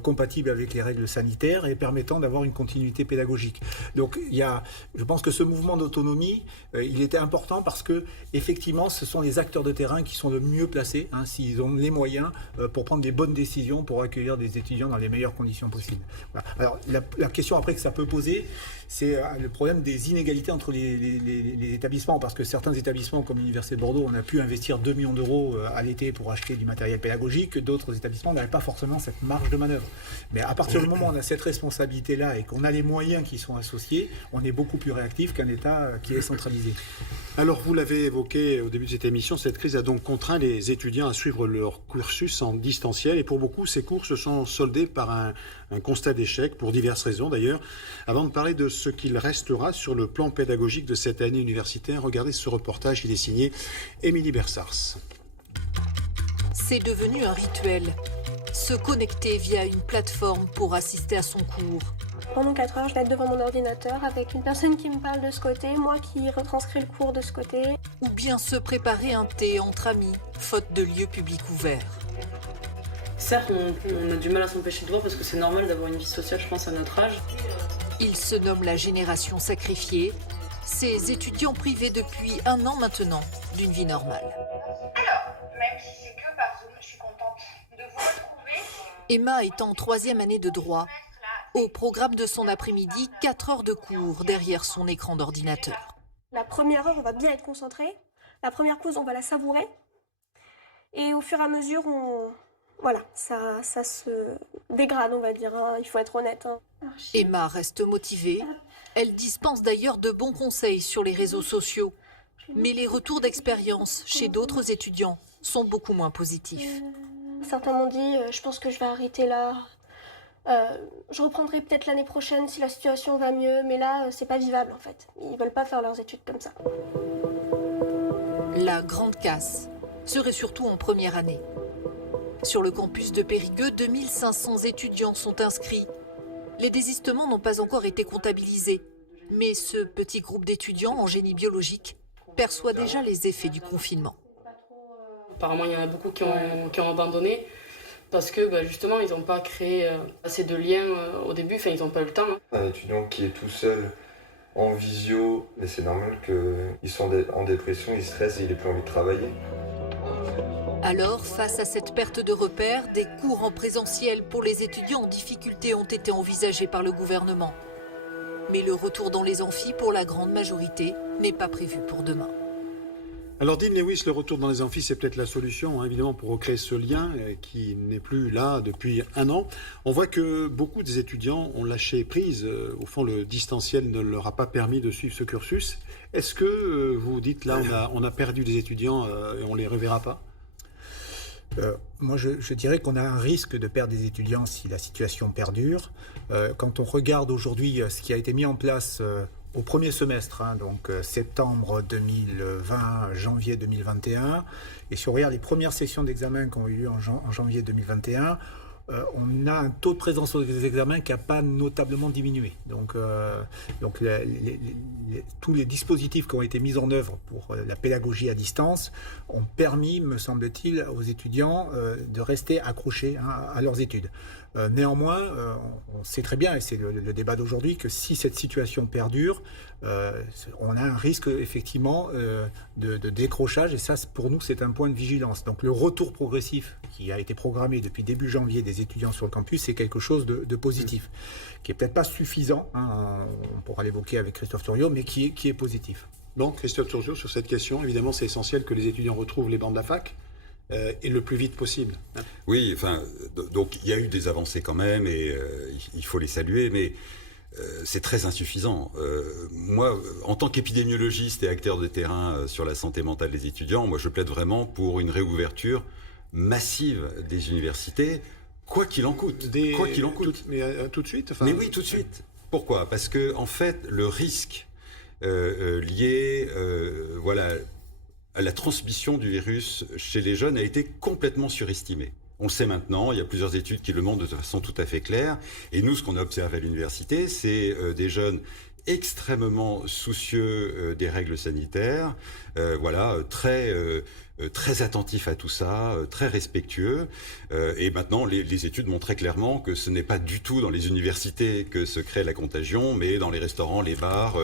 compatibles avec les règles sanitaires et permettant d'avoir une continuité pédagogique. Donc je pense que ce mouvement d'autonomie, il était important parce que effectivement, ce sont les acteurs de terrain qui sont le mieux placés, s'ils ont les moyens pour prendre des bonnes décisions pour accueillir des étudiants dans les meilleures conditions possibles. Voilà. Alors la question après que ça peut poser, c'est le problème des inégalités entre les établissements, parce que certains établissements comme l'Université de Bordeaux, on a pu investir 2 millions d'euros à l'été pour acheter du matériel pédagogique, d'autres établissements n'avaient pas forcément cette marge de manœuvre. Mais à partir du moment où on a cette responsabilité-là et qu'on a les moyens qui sont associés, on est beaucoup plus réactif qu'un État qui est centralisé. Alors vous l'avez évoqué au début de cette émission, cette crise a donc contraint les étudiants à suivre leur cursus en distanciel, et pour beaucoup, ces cours se sont soldés par un constat d'échec, pour diverses raisons d'ailleurs. Avant de parler de ce qu'il restera sur le plan pédagogique de cette année universitaire, regardez ce reportage, il est signé Émilie Bersars. C'est devenu un rituel. Se connecter via une plateforme pour assister à son cours. Pendant 4 heures, je vais être devant mon ordinateur avec une personne qui me parle de ce côté, moi qui retranscris le cours de ce côté. Ou bien se préparer un thé entre amis, faute de lieu public ouvert. Certes, on a du mal à s'empêcher de voir parce que c'est normal d'avoir une vie sociale, je pense, à notre âge. Il se nomme la génération sacrifiée. Ces étudiants privés depuis 1 an maintenant d'une vie normale. Alors, même si c'est que par Zoom, je suis contente de vous retrouver. Emma est en 3e année de droit. Au programme de son après-midi, 4 heures de cours derrière son écran d'ordinateur. La première heure, on va bien être concentré. La première pause, on va la savourer. Et au fur et à mesure, ça se dégrade, on va dire. Il faut être honnête. Emma reste motivée. Elle dispense d'ailleurs de bons conseils sur les réseaux sociaux. Mais les retours d'expérience chez d'autres étudiants sont beaucoup moins positifs. Certains m'ont dit, je pense que je vais arrêter là. Je reprendrai peut-être l'année prochaine si la situation va mieux, mais là, c'est pas vivable en fait. Ils veulent pas faire leurs études comme ça. La grande casse serait surtout en première année. Sur le campus de Périgueux, 2500 étudiants sont inscrits. Les désistements n'ont pas encore été comptabilisés, mais ce petit groupe d'étudiants en génie biologique perçoit déjà les effets du confinement. Apparemment, il y en a beaucoup qui ont abandonné. Parce que justement, ils n'ont pas créé assez de liens au début, ils n'ont pas eu le temps. Un étudiant qui est tout seul en visio, mais c'est normal qu'il soit en dépression, il stresse et il n'ait plus envie de travailler. Alors, face à cette perte de repères, des cours en présentiel pour les étudiants en difficulté ont été envisagés par le gouvernement. Mais le retour dans les amphis pour la grande majorité n'est pas prévu pour demain. Alors Dean Lewis, le retour dans les amphis, c'est peut-être la solution, évidemment, pour recréer ce lien qui n'est plus là depuis 1 an. On voit que beaucoup des étudiants ont lâché prise. Au fond, le distanciel ne leur a pas permis de suivre ce cursus. Est-ce que vous dites, là, on a perdu des étudiants et on ne les reverra pas ? Moi, je dirais qu'on a un risque de perdre des étudiants si la situation perdure. Quand on regarde aujourd'hui ce qui a été mis en place au premier semestre, donc septembre 2020, janvier 2021, et si on regarde les premières sessions d'examen qui ont eu lieu en janvier 2021, on a un taux de présence aux examens qui n'a pas notablement diminué. Donc tous les dispositifs qui ont été mis en œuvre pour la pédagogie à distance ont permis, me semble-t-il, aux étudiants de rester accrochés à leurs études. Néanmoins, on sait très bien, et c'est le débat d'aujourd'hui, que si cette situation perdure, on a un risque effectivement de décrochage, et ça pour nous c'est un point de vigilance. Donc le retour progressif qui a été programmé depuis début janvier des étudiants sur le campus, c'est quelque chose de positif, qui est peut-être pas suffisant, on pourra l'évoquer avec Christophe Thuriot, mais qui est positif. Bon, Christophe Thuriot, sur cette question, évidemment c'est essentiel que les étudiants retrouvent les bancs de la fac, et le plus vite possible. Oui, enfin, donc il y a eu des avancées quand même, et il faut les saluer, mais c'est très insuffisant. Moi, en tant qu'épidémiologiste et acteur de terrain sur la santé mentale des étudiants, moi je plaide vraiment pour une réouverture massive des universités, quoi qu'il en coûte. Quoi qu'il en coûte. Tout de suite Mais oui, tout de suite. Pourquoi ? Parce que, en fait, le risque lié à la transmission du virus chez les jeunes a été complètement surestimé. On le sait maintenant, il y a plusieurs études qui le montrent de façon tout à fait claire. Et nous, ce qu'on a observé à l'université, c'est des jeunes extrêmement soucieux des règles sanitaires, très attentifs à tout ça, très respectueux. Et maintenant, les études montrent très clairement que ce n'est pas du tout dans les universités que se crée la contagion, mais dans les restaurants, les bars,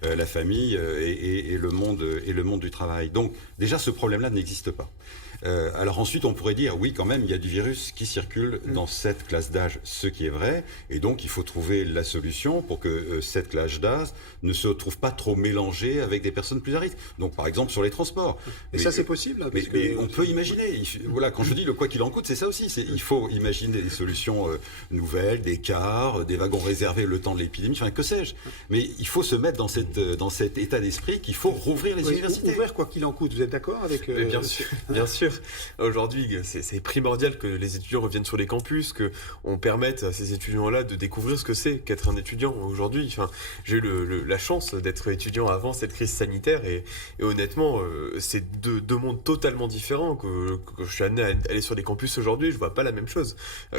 la famille et le monde du travail. Donc déjà, ce problème-là n'existe pas. Alors ensuite, on pourrait dire, oui, quand même, il y a du virus qui circule dans cette classe d'âge, ce qui est vrai, et donc il faut trouver la solution pour que cette classe d'âge ne se trouve pas trop mélangée avec des personnes plus à risque. Donc par exemple sur les transports. Et ça, c'est possible, mais on peut imaginer. Voilà, quand je dis le quoi qu'il en coûte, c'est ça aussi. Il faut imaginer des solutions nouvelles, des cars, des wagons réservés le temps de l'épidémie, enfin que sais-je. Mais il faut se mettre dans cet état d'esprit qu'il faut rouvrir les universités. Ouvrir quoi qu'il en coûte, vous êtes d'accord avec Bien sûr, bien sûr. Aujourd'hui, c'est primordial que les étudiants reviennent sur les campus, qu'on permette à ces étudiants-là de découvrir ce que c'est qu'être un étudiant aujourd'hui. Enfin, j'ai eu la chance d'être étudiant avant cette crise sanitaire et honnêtement, c'est deux mondes totalement différents que je suis amené à aller sur les campus aujourd'hui. Je vois pas la même chose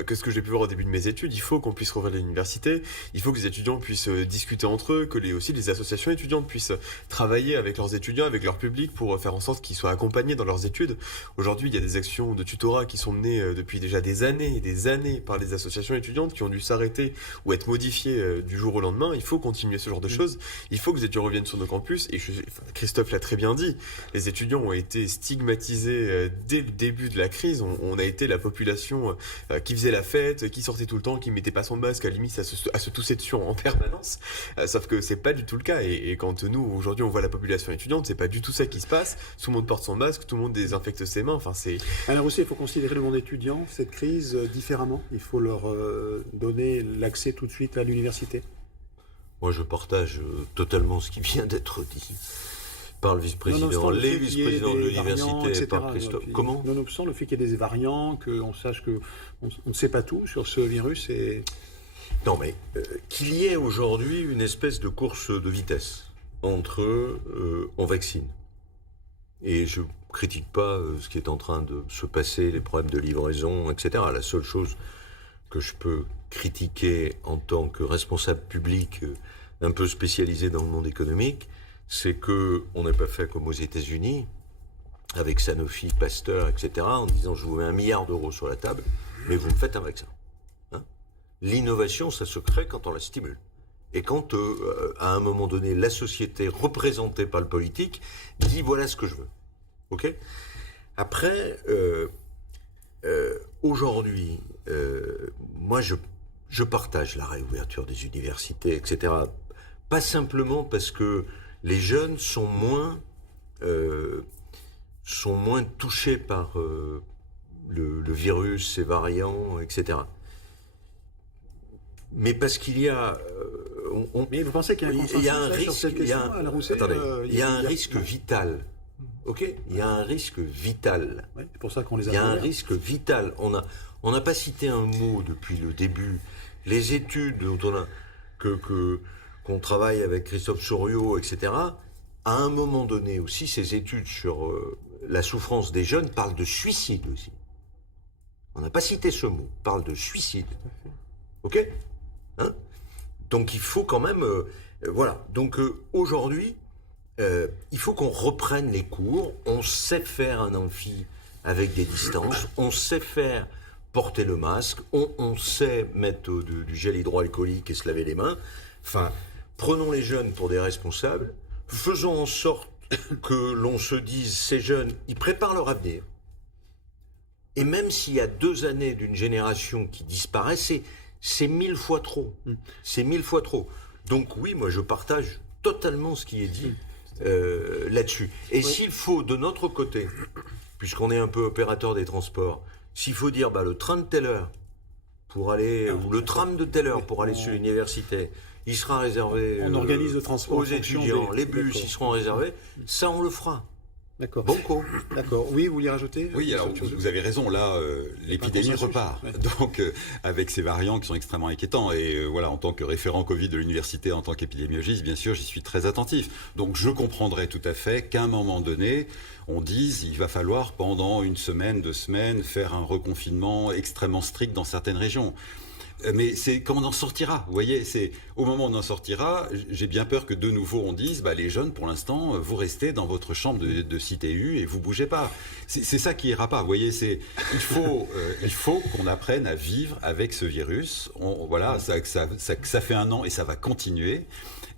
que ce que j'ai pu voir au début de mes études. Il faut qu'on puisse rouvrir l'université, il faut que les étudiants puissent discuter entre eux, que aussi les associations étudiantes puissent travailler avec leurs étudiants, avec leur public pour faire en sorte qu'ils soient accompagnés dans leurs études. Aujourd'hui, il y a des actions de tutorat qui sont menées depuis déjà des années et des années par les associations étudiantes qui ont dû s'arrêter ou être modifiées du jour au lendemain. Il faut continuer ce genre de choses. Il faut que les étudiants reviennent sur nos campus. Et Christophe l'a très bien dit, les étudiants ont été stigmatisés dès le début de la crise. On a été la population qui faisait la fête, qui sortait tout le temps, qui mettait pas son masque, à la limite à se tousser dessus en permanence. Sauf que c'est pas du tout le cas. Et quand nous, aujourd'hui, on voit la population étudiante, c'est pas du tout ça qui se passe. Tout le monde porte son masque, tout le monde désinfecte ses mains. Enfin, Alors aussi, il faut considérer le monde étudiant, cette crise, différemment. Il faut leur donner l'accès tout de suite à l'université. Moi, je partage totalement ce qui vient d'être dit par le vice-président, les vice-présidents de l'université, par Christophe. Comment ? Nonobstant le fait qu'il y ait des variants, qu'on sache qu'on ne sait pas tout sur ce virus. Non, mais qu'il y ait aujourd'hui une espèce de course de vitesse entre on vaccine. Et je critique pas ce qui est en train de se passer, les problèmes de livraison, etc. La seule chose que je peux critiquer en tant que responsable public un peu spécialisé dans le monde économique, c'est qu'on n'a pas fait comme aux États-Unis, avec Sanofi, Pasteur, etc., en disant je vous mets 1 milliard d'euros sur la table, mais vous me faites un vaccin. L'innovation, ça se crée quand on la stimule. Et quand, à un moment donné, la société représentée par le politique dit voilà ce que je veux. Ok ? Après, aujourd'hui, moi je partage la réouverture des universités, etc. Pas simplement parce que les jeunes sont moins touchés par le virus, ses variants, etc. Mais parce qu'il y a... Mais vous pensez qu'il y a un risque sur cette question, Alain Rousset ? Attendez, il y a un risque vital. Ok, il y a un risque vital. Ouais, c'est pour ça qu'on les a. Il y a un risque vital. On n'a pas cité un mot depuis le début. Les études dont qu'on travaille avec Christophe Thuriot, etc. À un moment donné aussi, ces études sur la souffrance des jeunes parlent de suicide aussi. on n'a pas cité ce mot, on parle de suicide. Ok, hein? Donc il faut quand même... voilà, donc aujourd'hui, il faut qu'on reprenne les cours, on sait faire un amphi avec des distances, on sait faire porter le masque, on sait mettre du gel hydroalcoolique et se laver les mains. Enfin, prenons les jeunes pour des responsables, faisons en sorte que l'on se dise, ces jeunes, ils préparent leur avenir. Et même s'il y a 2 années d'une génération qui disparaît, c'est 1000 fois trop. C'est 1000 fois trop. Donc oui, moi je partage totalement ce qui est dit là-dessus. Et s'il faut, de notre côté, puisqu'on est un peu opérateur des transports, s'il faut dire le train de telle heure pour aller, ou le tram de telle heure pour aller sur l'université, il sera réservé on organise le transport aux étudiants, les bus, ils seront réservés, ça on le fera. D'accord. Banco. D'accord. Oui, vous vouliez rajouter? Oui, alors vous avez raison. Là, l'épidémie repart. Ouais. Donc, avec ces variants qui sont extrêmement inquiétants. Et voilà, en tant que référent Covid de l'université, en tant qu'épidémiologiste, bien sûr, j'y suis très attentif. Donc, je comprendrais tout à fait qu'à un moment donné, on dise il va falloir pendant 1 semaine, 2 semaines, faire un reconfinement extrêmement strict dans certaines régions. Mais c'est quand on en sortira, vous voyez, c'est au moment où on en sortira, j'ai bien peur que de nouveau on dise, les jeunes, pour l'instant, vous restez dans votre chambre de CTU et vous bougez pas. C'est ça qui ira pas, vous voyez, il faut qu'on apprenne à vivre avec ce virus. Voilà, ça fait 1 an et ça va continuer.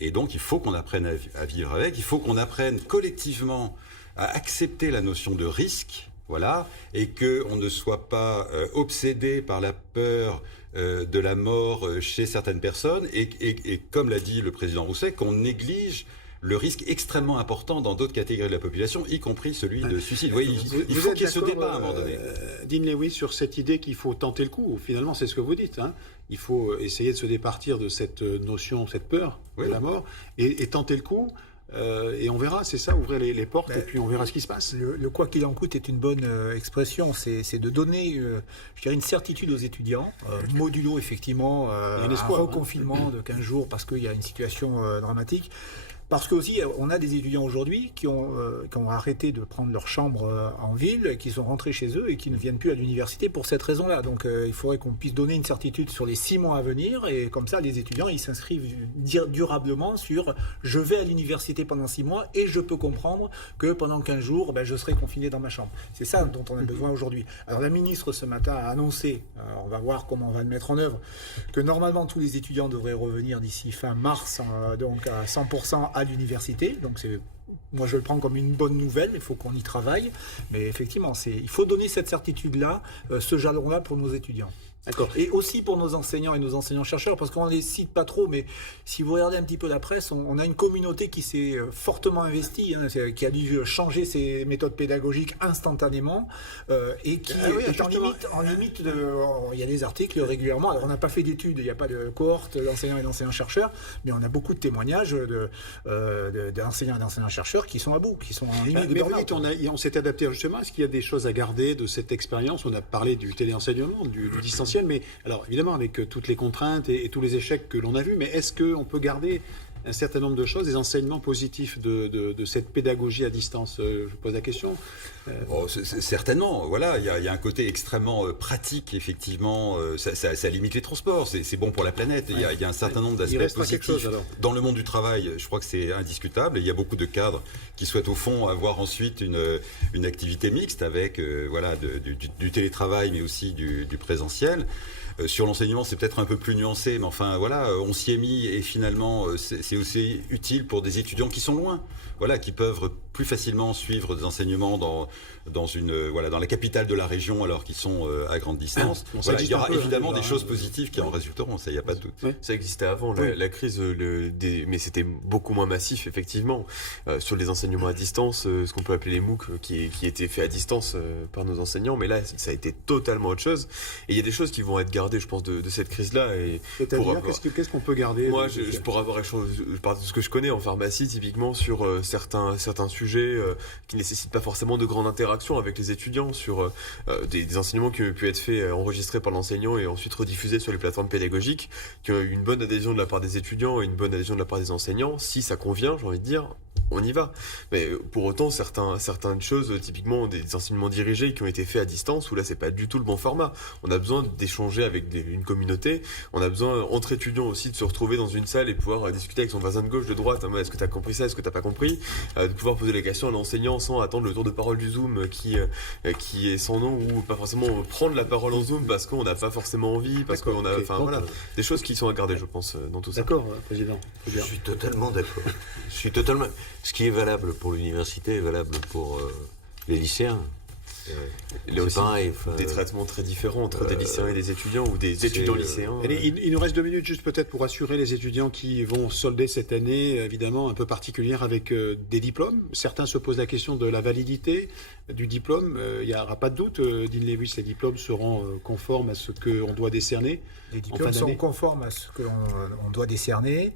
Et donc, il faut qu'on apprenne à vivre avec, il faut qu'on apprenne collectivement à accepter la notion de risque, voilà, et qu'on ne soit pas obsédé par la peur de la mort chez certaines personnes et comme l'a dit le président Rousset, qu'on néglige le risque extrêmement important dans d'autres catégories de la population, y compris celui de suicide. Vous voyez, il faut qu'il y ait ce débat à un moment donné. Dean Lewis, sur cette idée qu'il faut tenter le coup, finalement c'est ce que vous dites, hein. Il faut essayer de se départir de cette notion, cette peur de la mort et tenter le coup. Et on verra, c'est ça, ouvrir les portes et puis on verra ce qui se passe. Le quoi qu'il en coûte est une bonne expression, c'est de donner je dirais une certitude aux étudiants, modulo effectivement un reconfinement de 15 jours parce qu'il y a une situation dramatique. Parce que aussi, on a des étudiants aujourd'hui qui ont arrêté de prendre leur chambre en ville, qui sont rentrés chez eux et qui ne viennent plus à l'université pour cette raison-là. Donc il faudrait qu'on puisse donner une certitude sur les 6 mois à venir et comme ça, les étudiants, ils s'inscrivent durablement sur « je vais à l'université pendant 6 mois et je peux comprendre que pendant 15 jours, je serai confiné dans ma chambre ». C'est ça dont on a besoin aujourd'hui. Alors la ministre, ce matin, a annoncé, on va voir comment on va le mettre en œuvre, que normalement, tous les étudiants devraient revenir d'ici fin mars, donc à 100% à l'université, donc moi je le prends comme une bonne nouvelle, il faut qu'on y travaille, mais effectivement il faut donner cette certitude-là, ce jalon-là pour nos étudiants. D'accord. Et aussi pour nos enseignants et nos enseignants-chercheurs, parce qu'on ne les cite pas trop, mais si vous regardez un petit peu la presse, on a une communauté qui s'est fortement investie, qui a dû changer ses méthodes pédagogiques instantanément, et qui est en limite il y a des articles régulièrement, alors on n'a pas fait d'études, il n'y a pas de cohorte d'enseignants et d'enseignants-chercheurs, mais on a beaucoup de témoignages d'enseignants et d'enseignants-chercheurs qui sont à bout, qui sont en limite de burn-out. On s'est adapté justement, est-ce qu'il y a des choses à garder de cette expérience? On a parlé du téléenseignement, du distanciel, mais alors évidemment avec toutes les contraintes et tous les échecs que l'on a vus, mais est-ce qu'on peut garder un certain nombre de choses, des enseignements positifs de cette pédagogie à distance? Je pose la question. Certainement, voilà, il y a un côté extrêmement pratique, effectivement, ça limite les transports, c'est bon pour la planète, il y a un certain nombre d'aspects positifs. Dans le monde du travail, je crois que c'est indiscutable, et il y a beaucoup de cadres qui souhaitent au fond avoir ensuite une activité mixte avec du télétravail, mais aussi du présentiel. Sur l'enseignement, c'est peut-être un peu plus nuancé, mais enfin voilà, on s'y est mis et finalement c'est aussi utile pour des étudiants qui sont loin, voilà, qui peuvent plus facilement suivre des enseignements dans la capitale de la région alors qu'ils sont à grande distance. Voilà, il y aura évidemment des choses positives qui en résulteront, ça, il n'y a pas de doute. Oui. Ça existait avant, la crise, mais c'était beaucoup moins massif, effectivement. Sur les enseignements à distance, ce qu'on peut appeler les MOOC, qui étaient faits à distance par nos enseignants, mais là, ça a été totalement autre chose. Et il y a des choses qui vont être gardées, je pense, de cette crise-là. C'est-à-dire, qu'est-ce qu'on peut garder? Moi, pour avoir échangé, je parle de ce que je connais en pharmacie, typiquement, sur certains sujets qui ne nécessitent pas forcément de grande interaction avec les étudiants, sur des enseignements qui ont pu être faits, enregistrés par l'enseignant et ensuite rediffusés sur les plateformes pédagogiques, qui ont eu une bonne adhésion de la part des étudiants et une bonne adhésion de la part des enseignants. Si ça convient, j'ai envie de dire, on y va. Mais pour autant, certaines choses, typiquement des enseignements dirigés qui ont été faits à distance, où là, c'est pas du tout le bon format. On a besoin d'échanger avec une communauté. On a besoin, entre étudiants aussi, de se retrouver dans une salle et pouvoir discuter avec son voisin de gauche, de droite. Hein, est-ce que tu as compris ça? Est-ce que tu n'as pas compris? De pouvoir poser les questions à l'enseignant sans attendre le tour de parole du Zoom qui est sans nom, ou pas forcément prendre la parole en Zoom parce qu'on n'a pas forcément envie, parce qu'on a, enfin voilà, des choses qui sont à garder, je pense, dans tout ça. D'accord, Président. Je suis totalement d'accord. Ce qui est valable pour l'université est valable pour les lycéens. Il y a aussi des traitements très différents entre des lycéens et des étudiants, ou des étudiants lycéens. Allez, il nous reste 2 minutes juste peut-être pour assurer les étudiants qui vont solder cette année, évidemment un peu particulière, avec des diplômes. Certains se posent la question de la validité du diplôme. Il n'y aura pas de doute, Dean Lewis, les diplômes seront conformes à ce qu'on doit décerner. Les diplômes seront conformes à ce qu'on doit décerner.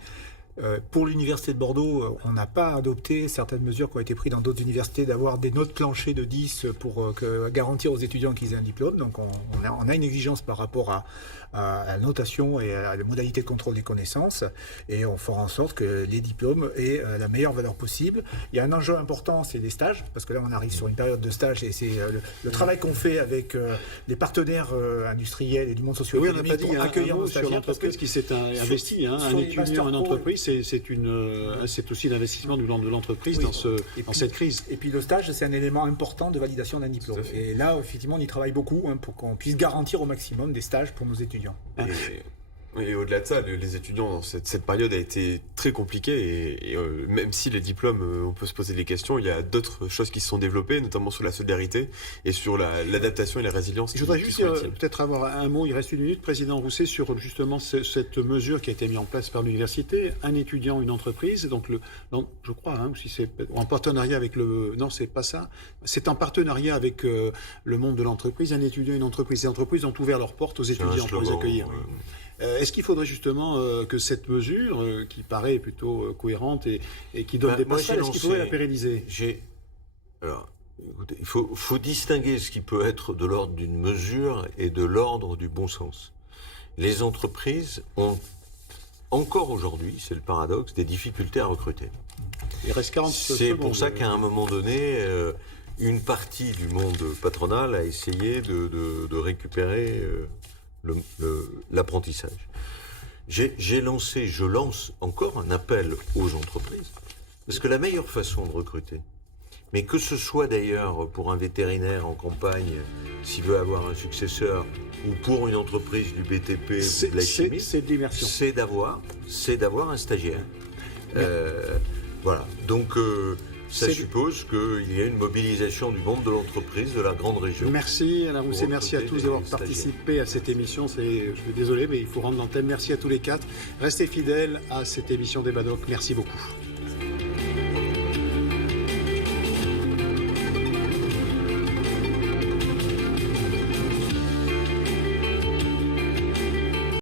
Pour l'Université de Bordeaux, on n'a pas adopté certaines mesures qui ont été prises dans d'autres universités, d'avoir des notes planchées de 10 pour garantir aux étudiants qu'ils aient un diplôme. Donc on a une exigence par rapport à la notation et à la modalité de contrôle des connaissances, et on fera en sorte que les diplômes aient la meilleure valeur possible. Il y a un enjeu important, c'est les stages, parce que là on arrive sur une période de stage, et c'est le travail qu'on fait avec les partenaires industriels et du monde socio-économique pour accueillir nos stagiaires. Sur l'entreprise qui s'est investi, un étudiant en entreprise, c'est aussi l'investissement de l'entreprise dans cette crise. Et puis le stage, c'est un élément important de validation d'un diplôme. Et là, effectivement, on y travaille beaucoup pour qu'on puisse garantir au maximum des stages pour nos étudiants. Et au-delà de ça, les étudiants, dans cette période a été très compliquée, et même si les diplômes, on peut se poser des questions, il y a d'autres choses qui se sont développées, notamment sur la solidarité et sur l'adaptation et la résilience. Je voudrais juste peut-être avoir un mot, il reste 1 minute, Président Rousset, sur justement cette mesure qui a été mise en place par l'université, un étudiant, une entreprise, donc je crois, si c'est en partenariat avec non, c'est pas ça, c'est en partenariat avec le monde de l'entreprise, un étudiant, une entreprise. Les entreprises ont ouvert leurs portes aux étudiants pour les accueillir. Est-ce qu'il faudrait justement que cette mesure, qui paraît plutôt cohérente et qui donne des passerelles, est-ce qu'il faudrait la pérenniser? Alors, écoutez, il faut distinguer ce qui peut être de l'ordre d'une mesure et de l'ordre du bon sens. Les entreprises ont encore aujourd'hui, c'est le paradoxe, des difficultés à recruter. Il reste 40 secondes. C'est pour ça qu'à un moment donné, une partie du monde patronal a essayé de récupérer l'apprentissage. Je lance encore un appel aux entreprises, parce que la meilleure façon de recruter, mais que ce soit d'ailleurs pour un vétérinaire en campagne, s'il veut avoir un successeur, ou pour une entreprise du BTP ou de la chimie, c'est d'avoir un stagiaire. Voilà. Donc ça suppose qu'il y a une mobilisation du monde de l'entreprise, de la grande région. Merci Alain Rousset, merci à tous d'avoir participé à cette émission. Je suis désolé, mais il faut rendre l'antenne. Merci à tous les 4. Restez fidèles à cette émission des Badoc. Merci beaucoup.